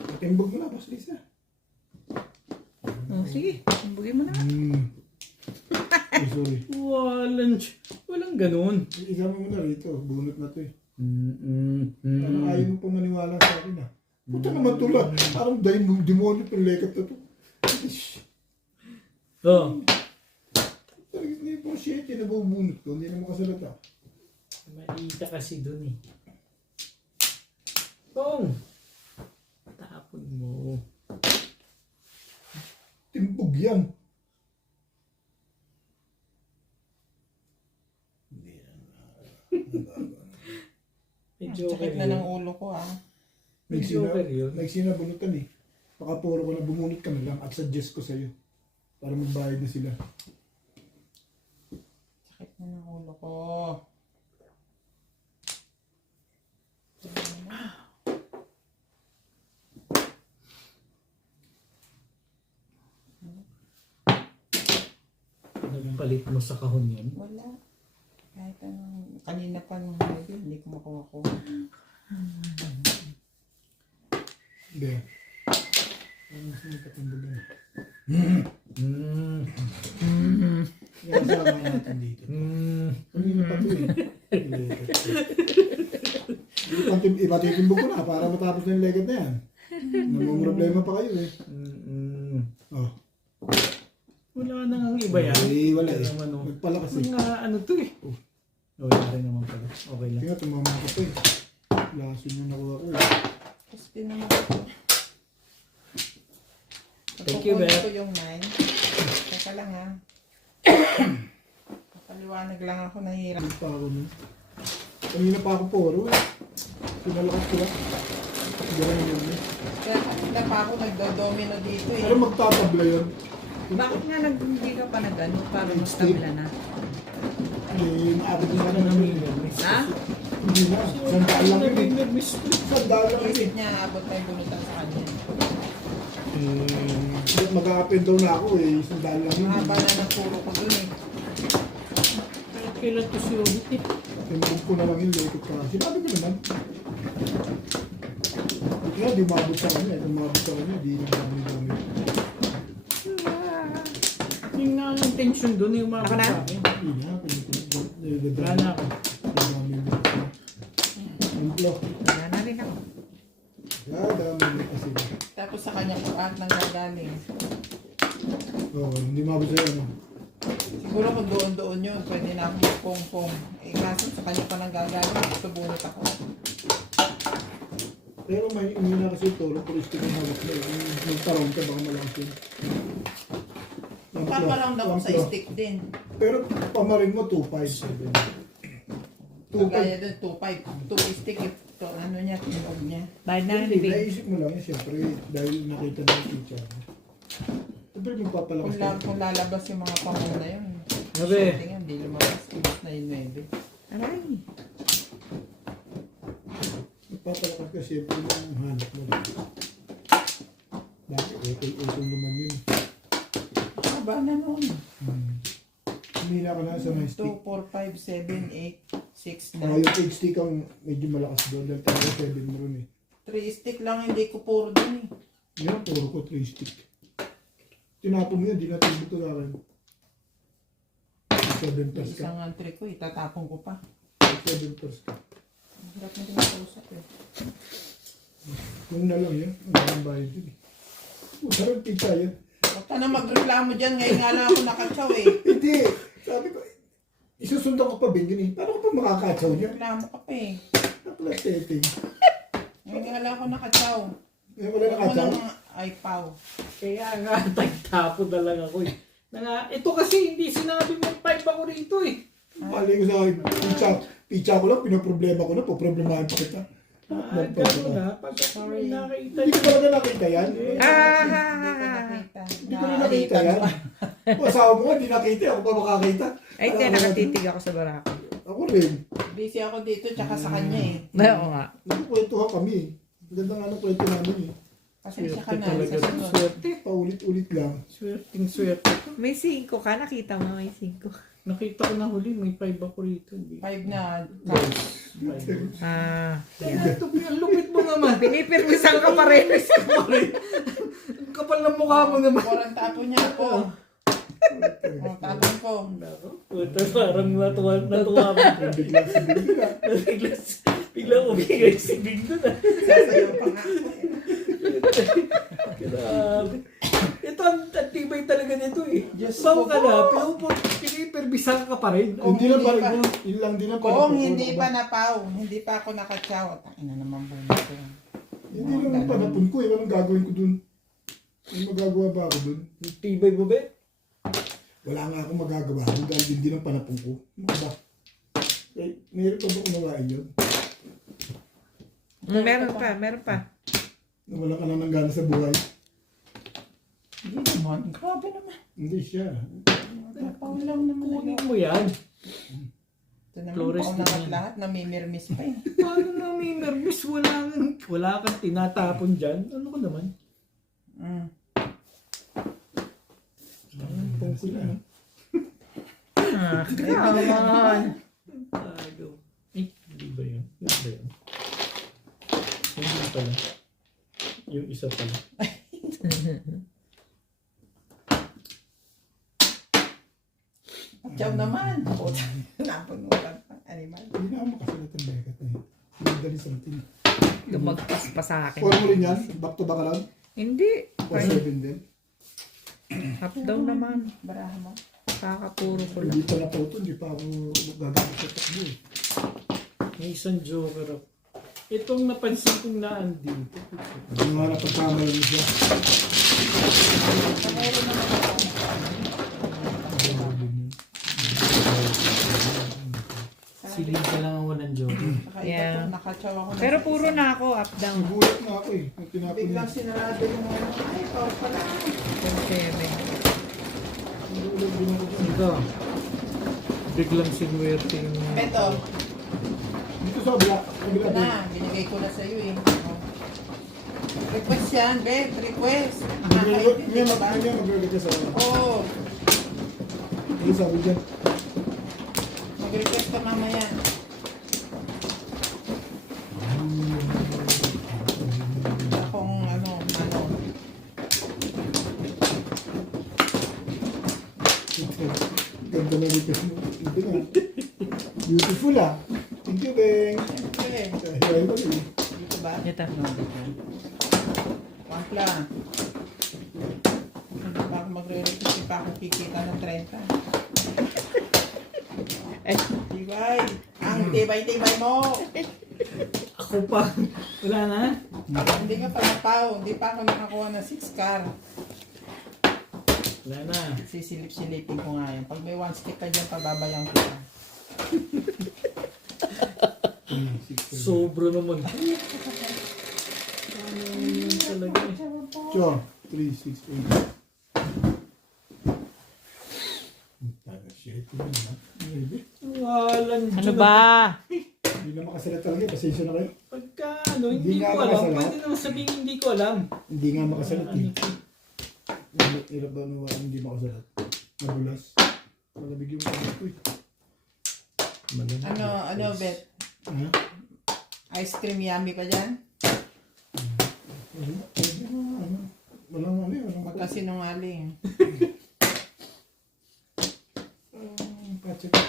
Patimbog mo na, Boss Lisa. Oh, sige. Bugin mo na. Ay, sorry. Walang ganun. Isama mo na rito. Bunot na to eh. Parang ayaw mo pa maniwala sa akin ah. Puta naman to lang. Parang demonyo itong lekat na to. Oh. Talagang hindi po shit yung nabubunot ko. Hindi na makasalata. Mali ka kasi dun eh. Kung! Tapon mo. Timbog yan. May joker Sakit na yun. ng ulo ko ah. May joker yun. May sinabunutan eh. Baka puro ko na bumunot ka na lang at suggest ko sa'yo. Para magbayad na sila. Sakit na ng ulo ko. Nagpalit mo sa kahon yun. Wala. Kahit anong, kanina pa nung holiday, hindi ko makuha ko. Hindi. Ano mas may katimbog yan? Yan sama natin dito. Kanina pa to eh. Ipatitimbog ko na para matapos na yung legat na yan. Problema pa kayo eh. Oh. Wala na nga iba yan. Ay, wala eh. Naman, oh. Nagpalakas eh. Mga ano to eh. Wala rin naman pala. Okay lang. Kaya tumama ko pa eh. Laso niya nakuha ko eh. Tapos din naman ko. Thank you, Beth. ko yung 9. Teka lang ha. Paliwanag lang ako, nahihirap. Hindi pa ako nun. Kanina pa ako puro eh. Pinalakas ko lang. Hindi rin yun eh. Kaya kanina pa ako nagdo-domino dito eh. Pero magtatabla yun. Bakit nga hindi ka pa nag-ano para mas tabla na? Eh, maabot na Ano naman namin yun. yun? Ha? Hindi na. Sandaan lang yun eh. Sandaan lang yun Isip eh. niya, abot na yung bunutan sa kanya. Mag-up and down na ako eh. Sandaan lang yun. Mahaba na ng puro ko dun eh. Kailan to si Robit eh? Timbog ko na lang yung lekot ka. Sinabi ko naman. Kaya di mabot sa kanya. Kung mabot sa kanya, di na dami-dami. Yung nga ang tension doon yung mga Ako na? sa akin. Hindi na. Wala na ako. Templo. Wala na rin ako. Dami kasi. Tapos sa kanya po at nang gagaling. Oo, hindi mabot sa'yo. No? Siguro kung doon yun, pwede na akong pong-pong. Eh kaso sa kanya pa nang gagaling, gusto bunot ako. Pero may na kasi ito, puristic yung hawak na yun. Nagtarong ka, baka malakas yun. Paparound ako sa stick din. Pero pamarin mo 2.5. Kagaya doon, 2.5. 2 stick, ito ano niya, tinog niya. Bayad na Hindi, ni Big. naisip mo lang yun, siyempre, dahil nakita na yung teacher. Siyempre, magpapalakas Kung lalabas yung mga pamon na yun. Sabi. Shooting yan, hindi lumabas. Iwas na yung 9. Aray. Magpapalakas ka, siyempre, yung hanap mo. Bakit? Utol naman yun. Haba na nun. Humila ka na sa may 2, stick. 4, 5, 7, 8, 6, Mga yung 8 stick ang medyo malakas doon. Dahil tayo 7 mo rin eh. 3 stick lang, hindi ko puro dun eh. Yan, puro ko 3 stick. Tinapon mo yun, di natin ito sa akin. 7 plus ka. Isang entry ko, itatapon ko pa. 7 plus ka. Ang hirap na din makausap eh. Kung na lang yan, ang ang bayad yun eh. Sarap pizza yan. Huwag ka na magreklamo dyan, ngayon nga lang ako nakatsaw eh. Hindi! Sabi ko, isusundan ko pa Ben yun eh. Paano ko pa makakatsaw niya? Reklamo ka pa eh. Tapos setting. Ngayon nga lang ako nakatsaw. Eh, wala Huwag mo nakatsaw. nang iPaw. Kaya nga, tagtapo na lang ako eh. Ito kasi hindi sinabi mo 5 ako rito eh. Mali ko sa akin, pizza ko lang, pinaproblema ko na, poproblemahan pa kita. Gano'n na, pag Sorry. nakita Hindi ko talaga nakita yan. Hindi ko nakita. Hindi ko na nakita yan. O asawa mo nga, hindi nakita, ako pa makakita. Ay, kaya nakatitig ako sa barako. Ako rin. Busy ako dito, tsaka sa kanya eh. Oo nga. Nagkukwentuhan kami eh. Ganda nga ng kwento namin eh. Pasensya ka swerte na talaga. sa sunod. Swerte. Paulit-ulit lang. Swerte. May 5 ka, nakita mo may 5. Nakita ko na huli, may 5 ako rito. 5 na. Ah. Ang lupit mo naman. Pinipirmisan ka pa rin. Ang kapal ng mukha mo naman. Parang tapon niya ako. O, tapon ko. Puta, parang natuwa mo. Bigla si Bigla. Biglang umigay si Big doon ah. Sasayaw pa nga ako eh. Grabe. Ito ang tibay talaga nito eh. Diyos Bago ko ka na, po. pinipirbisan ka pa rin. Hindi lang hindi pa pa. rin. Yun lang din ang Kung panapon ko. hindi pa napaw, hindi pa ako nakatsaw. Ina naman bunot ko. Hindi lang ang panapon ko eh. Anong gagawin ko dun? May magagawa ba ako dun? Yung tibay mo ba? Wala nga akong magagawa dun dahil yun din ang panapon ko. Ano ba? Eh, mayroon pa ba unawain yun? Meron pa. Nawala ka na ng gana sa buhay. Hindi naman. Grabe naman. Hindi siya. Napaw lang naman. Kunin mo yan. Ito naman, Flores paunang din at yan. lahat, namimirmis pa eh. Paano na may nervous? Wala kang tinatapon dyan. Ano ko naman? Mm. Pungkol na. Come on. Tago. Eh, hindi ba yun? Hindi ba yun? Hindi pala. Yung isa pala. Atsaw naman. Napunutan pang animal. Hindi na ako makasalit ang bekat na yun. Hindi something. Lumagpas pa sa akin. 4 mo rin yan? Back to back ka lang? Hindi. Or 7 din? Up down naman. Baraha mo. Kakapuro ko lang. Hindi pa naputo, hindi pa ako gagamit sa takbo eh. May isang joker ako. Itong napansin kong naandito. Ano nga napagkamala mo siya? Meron naman ako. Siling ka lang ang walang joker. Kakaiba Yeah. to, nakatsaw ako. Pero puro na ako up down. Nagulat nga ako eh. Nung tinapon niya. Biglang sinarado yung ano. Ay, pause pala. 7. Nagulat din ako dyan. Ito. Biglang sinuwerte yung... Ito. Dito sa kabila. Kabila Ito din. na. Binigay ko na sa'yo eh. Oh. Request yan, Bet. Request. Nakakaintindi ka ba? Ngayon mag-record ka sa akin. Oo. Ano sabi dyan? Mag-request ka mamaya. Akong ano. Ganda na request mo. Hindi nga. Beautiful ah. Thank you, Beng. Siyempre. Hiway ko eh. Dito ba? Ito. Pampla. Hindi pa ako magre-request. Hindi pa ako kikita ng 30. Tibay. Ang tibay-tibay mo. Ako pa. Wala na. Hindi ka pa napaw. Hindi pa ako nakakuha ng 6 car. Wala na. Sisilip-silipin ko nga yan. Pag may 1 stick ka dyan, pababayang ko ka. Sobra naman. Ano yun talaga eh. Cho. 3, 6, 8. Taga siya. Ito na na. Walang Ano ba? Hindi na makasalat talaga. Pasensya na kayo. Pagka ano, hindi Hindi nga ko alam. makasalat. Pwede naman sabihin hindi ko alam. Hindi nga makasalat eh. Hirap daw nawa, hindi makasalat. Magulas. Malamig yung kamay ko eh. Ano, Bet? Ha? Ice cream yummy pa dyan? Walang ano yun. Walang Magkasinungaling. patsaga.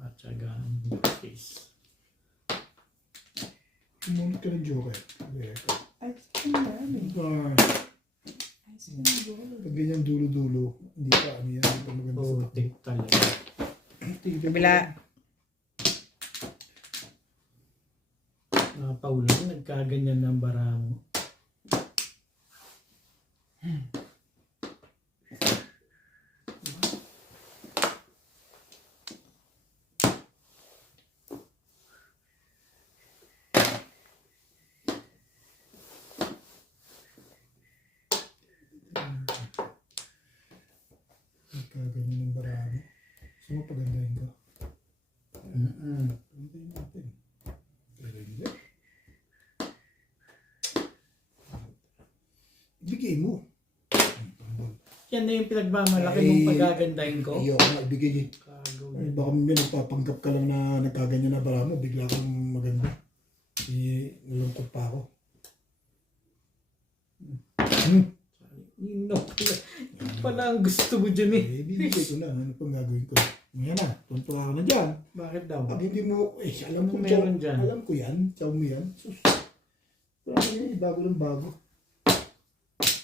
At saka face. Kumunod ka ng joker. Ice cream yummy. Ice cream. Pag ganyan dulo-dulo, hindi pa ano yan. Hindi pa maganda sa Putik talaga. Kabila. Mga paulang, nagkaganyan ng bara mo. Nagkaganyan ng barami. Gusto mo pagandahin ka? Pagandahin natin. Pero hindi. Ibigay mo. Yan na yung pinagmamalaki mong pagagandahin ko. Ayoko na ibigay eh. Kagaw. Ay, baka may nagpapanggap ka lang na nagkaganyan na bara mo, bigla kang maganda. Nalungkot pa ako. No, pala ang gusto mo dyan eh. Bibigay ko na. Ano pang gagawin ko? Ngayon na, tuntua ako na dyan. Bakit daw? Pag hindi mo, alam ko Meron dyan. Alam ko yan. Chow mo yan. Sus. Parang yan, bago ng bago.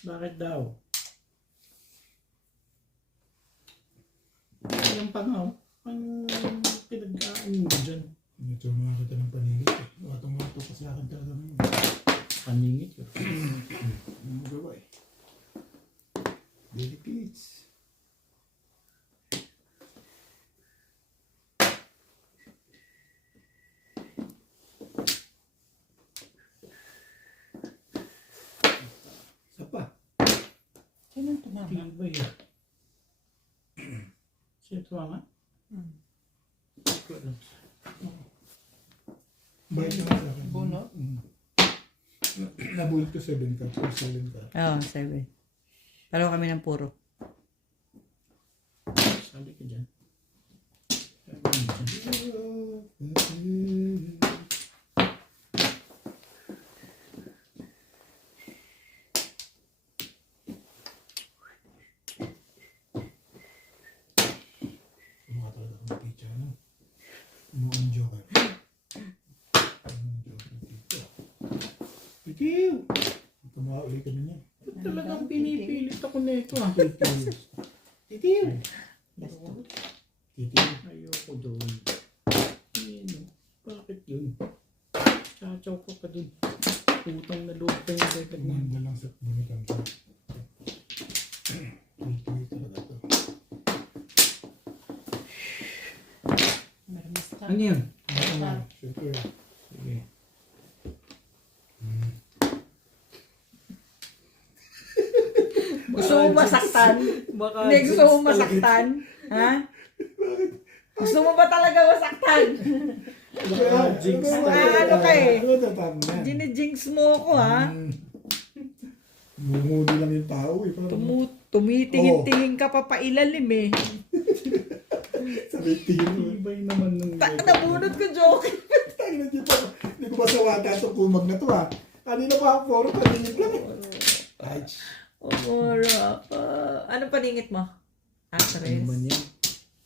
Bakit daw? Yung pangaw, ang pinag-aan mo dyan. Ito mga kita ng paningit. Watong-wato pa sa akin talaga ngayon. Paningit yun. Ano mo gawa eh? Daily Pits. Isa pa. Sino tumama? Ano ba yun? Sino tumama? Hindi ko alam. Bayad na sa akin. Bunot? Nabulot ko 7 cards. 7 cards. Oo, 7. Palo kami ng puro. Sabi ka dyan. Sabi ka dyan. Mga talaga akong picture, ano? Mukhang joker. Mukhang joker dito. Pitiw! Tumauli kami niya. Talagang pinipilit ako na ito ah. Pitiw! Pitiw! Pitiw! Ayoko doon. Ano? Bakit yun? Chachaw ko pa dun. Utang na loob pa yung dagdag na. Tumanda lang sa bunitan siya. Pitiw talaga to. Maramis ka. Ano yun? Siyempre. Sige. Gusto mo masaktan? Baka Hindi, gusto mo jinx masaktan? Ha? Gusto mo ba talaga masaktan? Baka jinx Ah, ano ka eh? Ano tatang yan? Ginijinx mo ako ha? Mumudi lang yung tao eh. Parang Tumitingin-tingin ka pa pailalim eh. sabi tingin mo. Ibay naman nung Nabunot ko joke. Tayo na hindi ko masawata itong kumag na to ha. Kanina pa ako, puro paningit lang eh. Ay, Umura pa. Anong paningit mo? ano Actress. man yan.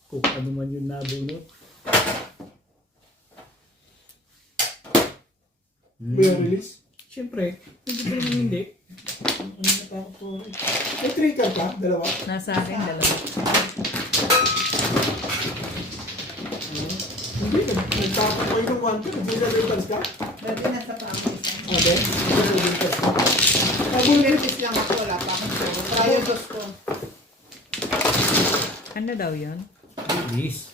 Kung ano man yung nabunot. Kuya release? Siyempre, hindi pa naman hindi. Ano natakot ko rin. May trigger ka? Dalawa? Nasa akin, dalawa. Hindi, nagtakot ko yung one ka. Hindi na labels ka? Dati nasa practice. Hindi, hindi na labels ka. Nag-practice lang ako. Wala pa akong solo. Trial dos ko. Ano daw yun? Please.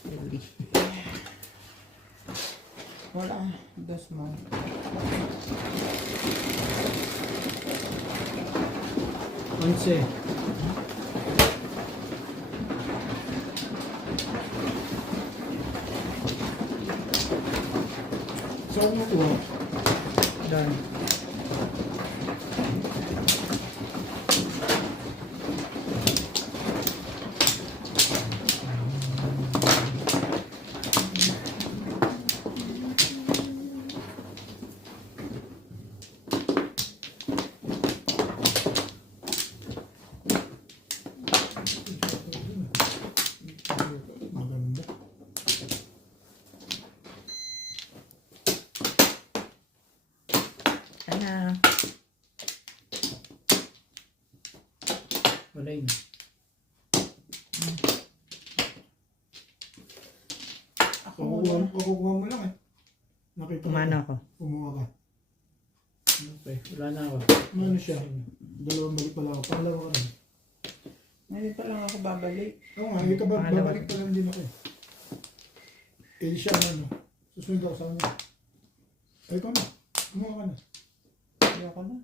Wala. Dos mo. Onse. Saan mo ito? Doon. na. Wala yun. Ako muna. Kukuha mo lang eh. Nakita ko. Kumano ako. Kumuha ka. Okay, wala na ako. Ano siya? Dalawang balik pala ako. Pangalawa ka rin. Ngayon pa lang ako babalik. Oo nga, hindi ka ba Pangalawa. babalik pa lang din ako eh. Eh siya ano. Susunod ako sa kanya. Ay, ikaw na. Kumuha ka na. Ayoko na.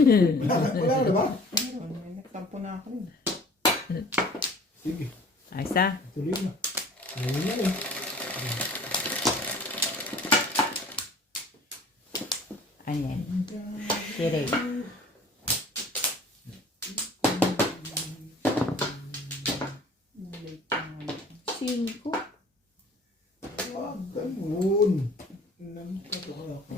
Wala ka na ba? Meron, may nagtampo na ako yun. Sige. Ayos na. Tuloy na. Ayun na eh. Ano yan? Siri. Late na nga. 5. Wag ganun. Nandito ka ako.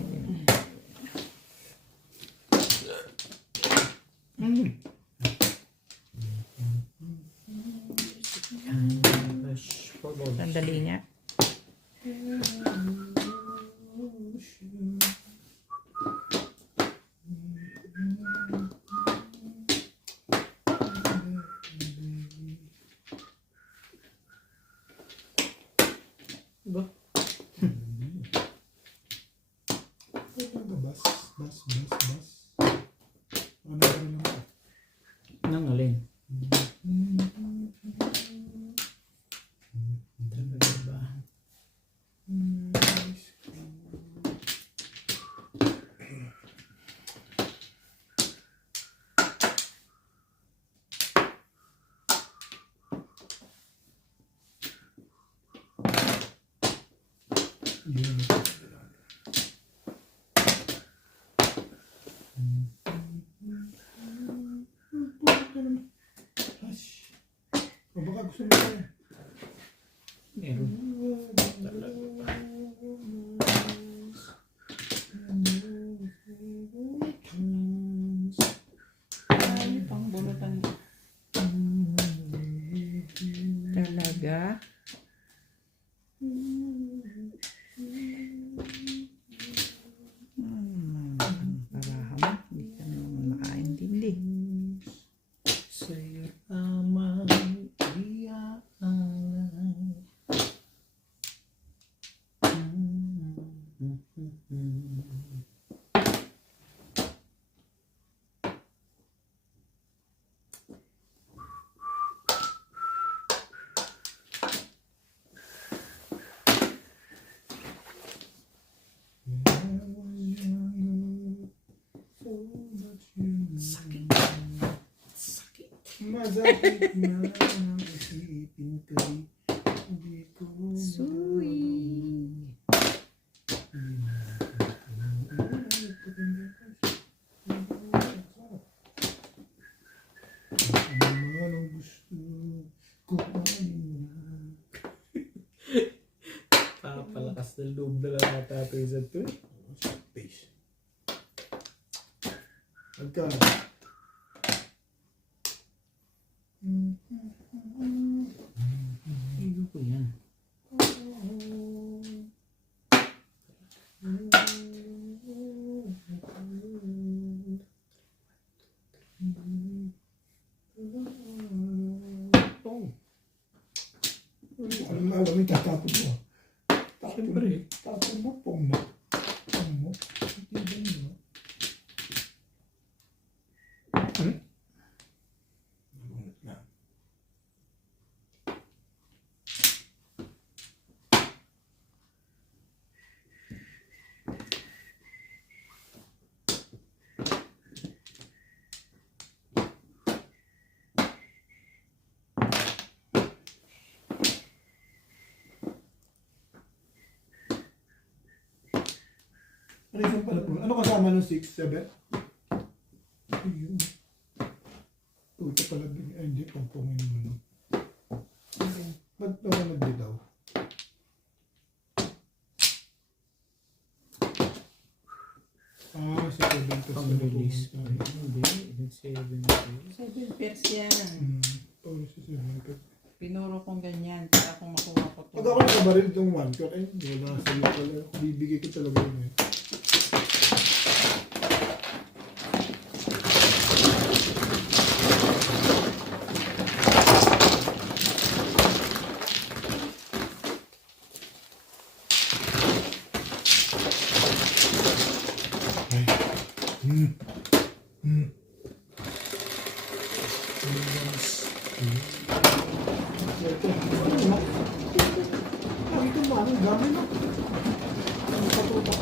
Rush for balls. Sandali nga. Ba? Bas. Ano ba rin ako? Nang alin? Talaga ba? Yun. Hush. O baka gusto mo yan. Meron. Ay, pang bulutan. Talaga. Paraham. Hindi ka naman makaintindi. Sa'yo lamang iaalay. Sakit. Masakit na ang isipin ko'y hindi ko Sweet. Ano man ang gusto ko ay na. Papalakas ng loob na lang ata ito isa to. Space. Magkano? Ayoko yan. Pong. Ano na alam mo, tatapon mo. Siyempre. Tapon mo, pong na. Pong mo. Hindi ba mo? Nabunot na. Ano yung pala po? Ano kasama ng 6, 7? Ayun. Puta pala din. Ay, hindi. Pangpungin mo lang. Ba't ako nagbitaw? Ah, sa 7 kasi Pang-release. napupunta. Hindi. 7. 7 pairs yan. Oh, sa 7 kasi. Pinuro kong ganyan para kung makuha ko to. Pag ako nakabaril itong 1 shot, ay, wala sa iyo pala. Bibigay ko talaga yun eh. Ito mo, ang dami na. Ang patutok.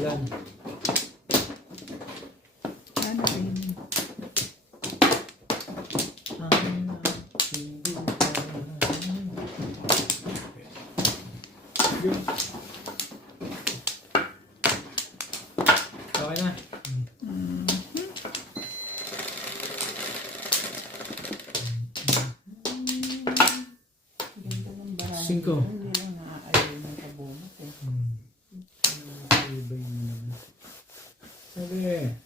Ulan. Ano ba yun? Okay na. Ganda ng bahay. 5. Hindi lang naaayaw ng kabunot eh. Ibay mo naman. Sabi.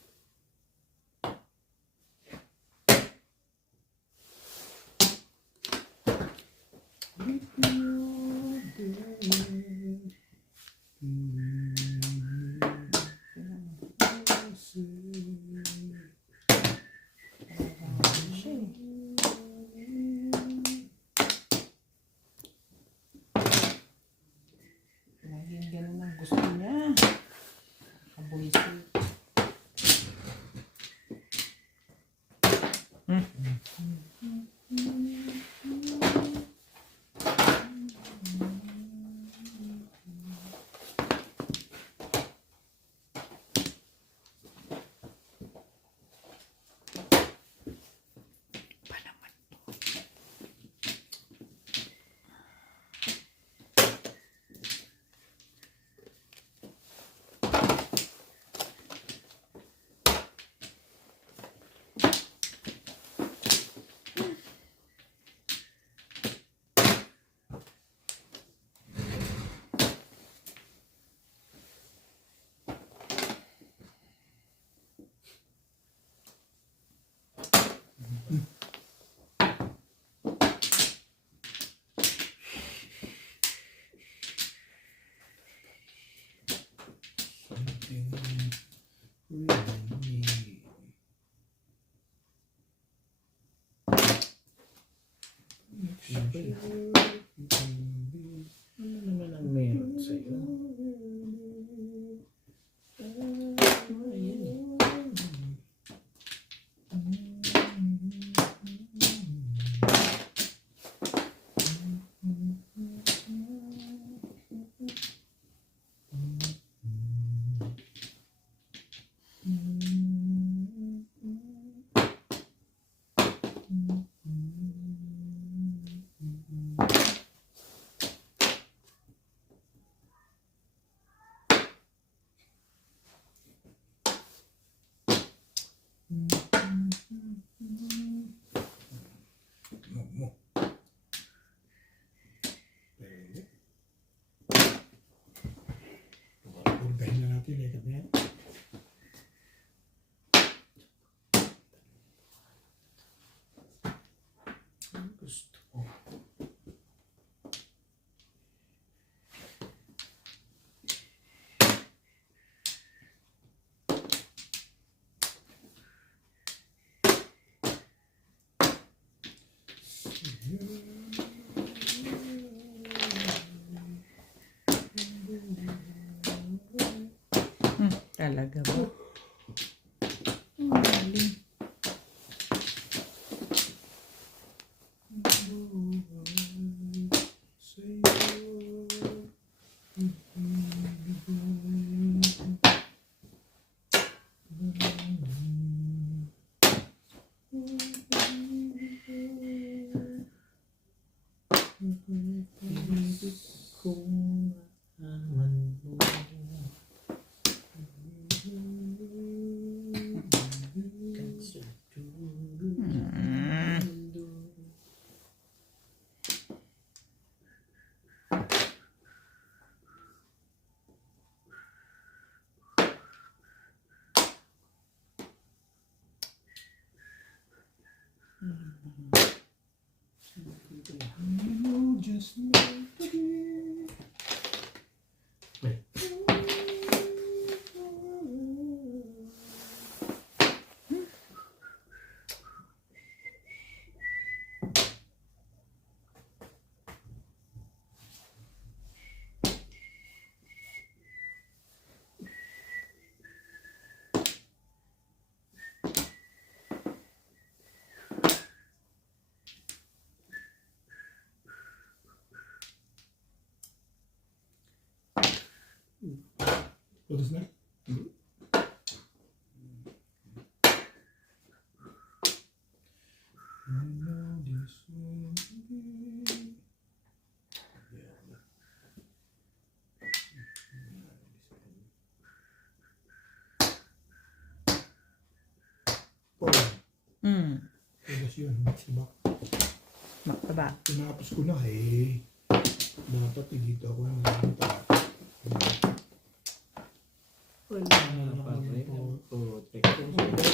Laging ganun ang gusto niya. Kabuisit. Ano naman ang meron sa'yo? Urgahin na natin eh. Kami yan. Gusto ko. Talaga ba? Galing. Kung aman mo You just meant to be. What is that? I know this will be. Oh, tapos yun, diba? Makaba. Tinapos ko na eh. Dapat dito ako nagtatapos. Wala na pa rin. Protect.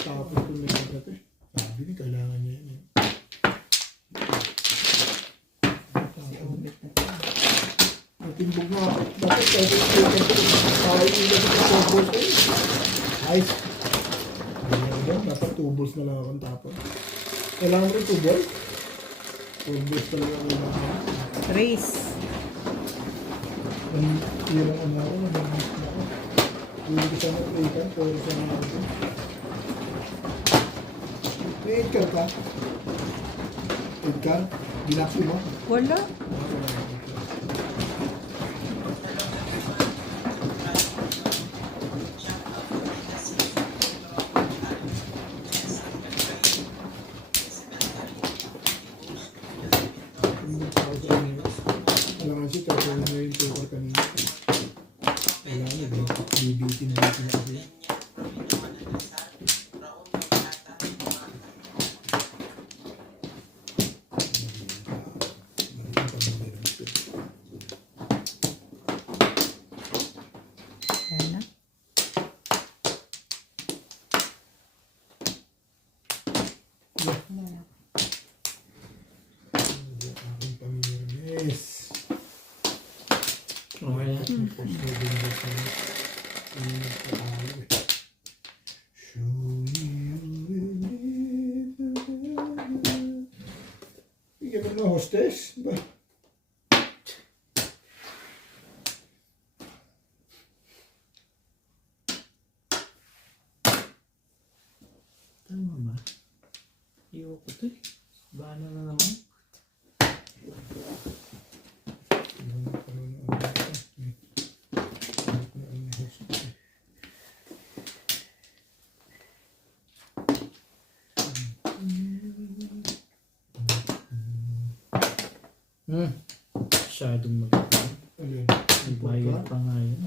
Tapos ko na agad eh. Sabi niya, kailangan niya yan eh. Natimbog na ako. Bakit pwede ko tayo ilagay sa tubos eh? Ice. Dapat tubos na lang akong tapos. Kailangan mo rin tubos? Tubos talaga ako lang. Trace. Yun ang ano ako, nag-miss na ako. Hindi ko siya mag-ikan, pero siya na ako. May Edgar ka? Edgar? Ginapsi mo? Wala. Alam nga siya, tapos na yung paper kanina. Wala na, bibitin na kasi. Ayan na. Aking pamilya. Okay na. Bigyan mo na hostess. Ba? Tama ba? Iwan ko to eh. Bana na naman. Masyadong maganda. Alin? Bayad pa nga yun.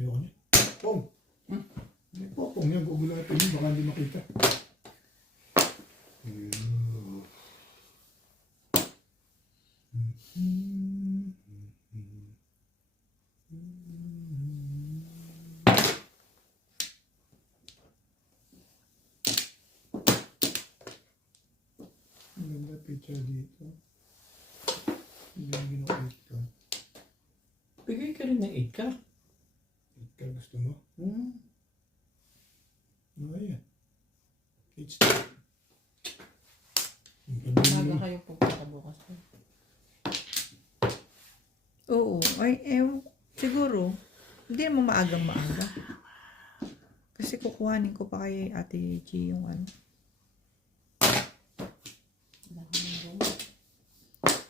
Ayoko niya. Pong! May popong yan. Gugulatin mo. Baka hindi makita. Ang ganda picture dito. Hindi yung ginukit ko. Bigay ka rin ng 8 ka. Ikaw gusto mo? Ano yan? It's Maga kayo pupunta bukas. Oo. Ay, siguro. Hindi naman maagang-maaga. Kasi kukuhanin ko pa kay Ate G yung ano.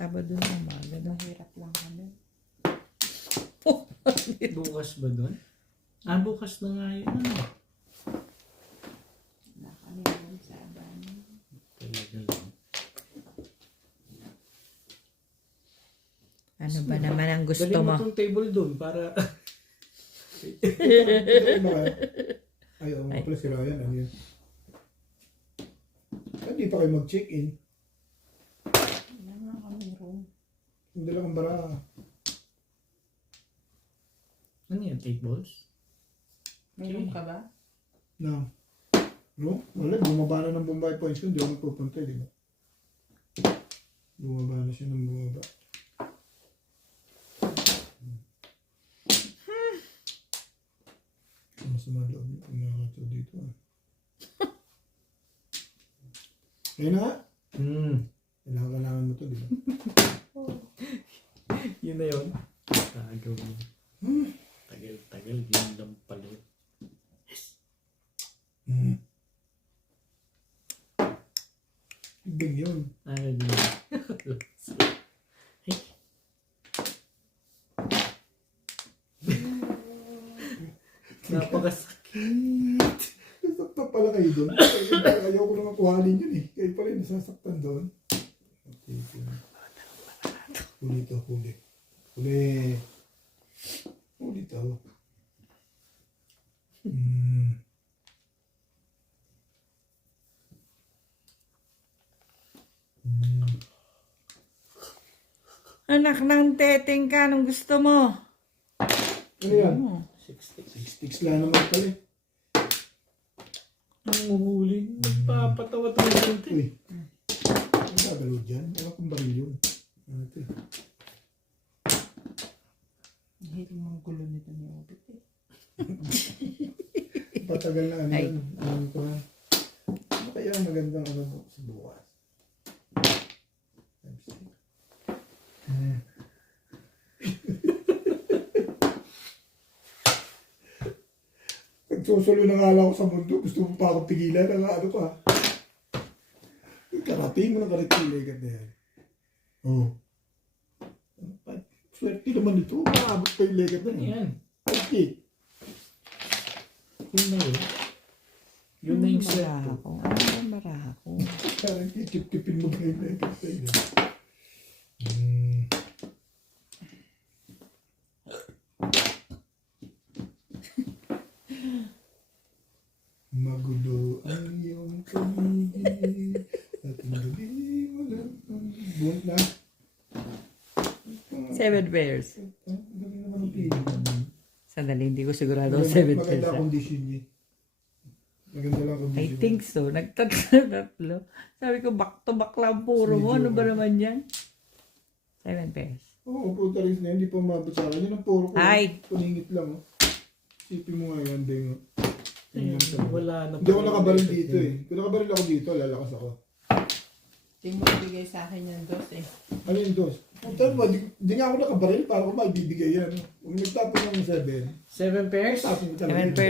Sabado na umaga daw. Mahirap lang kami. Bukas ba doon? Bukas na nga yun. Na kami doon sa Abano. Talaga lang. Ano ba naman ang gusto Dali mo mo? tong table doon para... Ay, oo nga pala si Ryan. Ano yun? Hindi pa kayo mag-check-in. Wala nga kami room. Yung dalawang bara. Ano yan? 8 balls? May room ka ba? Na. No? Wala, bumaba na ng Bombay Points ko. Hindi ako magpupunta, di ba? Bumaba na siya ng bumaba. Masama loob yung nakakataw dito. Ayun na nga. Kailangan mo to, di ba? Yun na yun. Tagaw mo. Tagal-tagal. Yun lang pala. Big yun. Yun. Napakasakit. Nasaktan pala kayo doon. Ayaw ko naman kuhanin yun eh. Kayo pala yung nasasaktan doon. Okay. Huli to, huli. Huli. Huli to. Anak ng teteng ka, anong gusto mo? Ano yan? 60. 6 sticks lang naman pala eh. Ang uhuli. Nagpapatawa ito yung ito. Uy. Ang gagalaw dyan. Ewan kong baril yun. Ano ito eh. Hiling mong gulo nito ni Obit eh. Patagal na ano Ay. yan. Ano ko na. Ano kaya ang magandang ano mo sa bukas? Nagsusulo na nga lang ako sa mundo. Gusto mo pa akong pigilan. Ano ka? Karating mo na karatilegan na yan. Oo. Swerte naman ito. Maabot pa yung legat na yan. Yan. Okay. Yun na yun. Yun na yung set. Marako. Ano ba marako? Parang kitip-tipin mo ba yung legat na yun? Magulo ang iyong pamigil at magabi mo lang ang buwan na. 7 pairs. Ang galing naman ang piling. Sandali, hindi ko sigurado 7 pairs. Maganda condition niya. Maganda lang I condition. think so. Nagtatlo. Sabi ko, back to back lang puro mo. Ano ba naman yan? 7 pairs. Oo, puta rin na. Hindi pa umabot sa akin. Yan ang puro ko. Ay! Paningit lang. Oh. Sipin mo nga yan, Deng. Oh. Ayun, wala na. Hindi ako nakabaril dito eh. Kung nakabaril ako dito, lalakas ako. Hindi mo ibigay sa akin yung dos eh. Ano yung dos? Puta mo, di nga ako nakabaril para ko maibibigay yan. Kung nagtapon ng 7, 7 pairs? tapon ko talaga. 7 yun. pairs.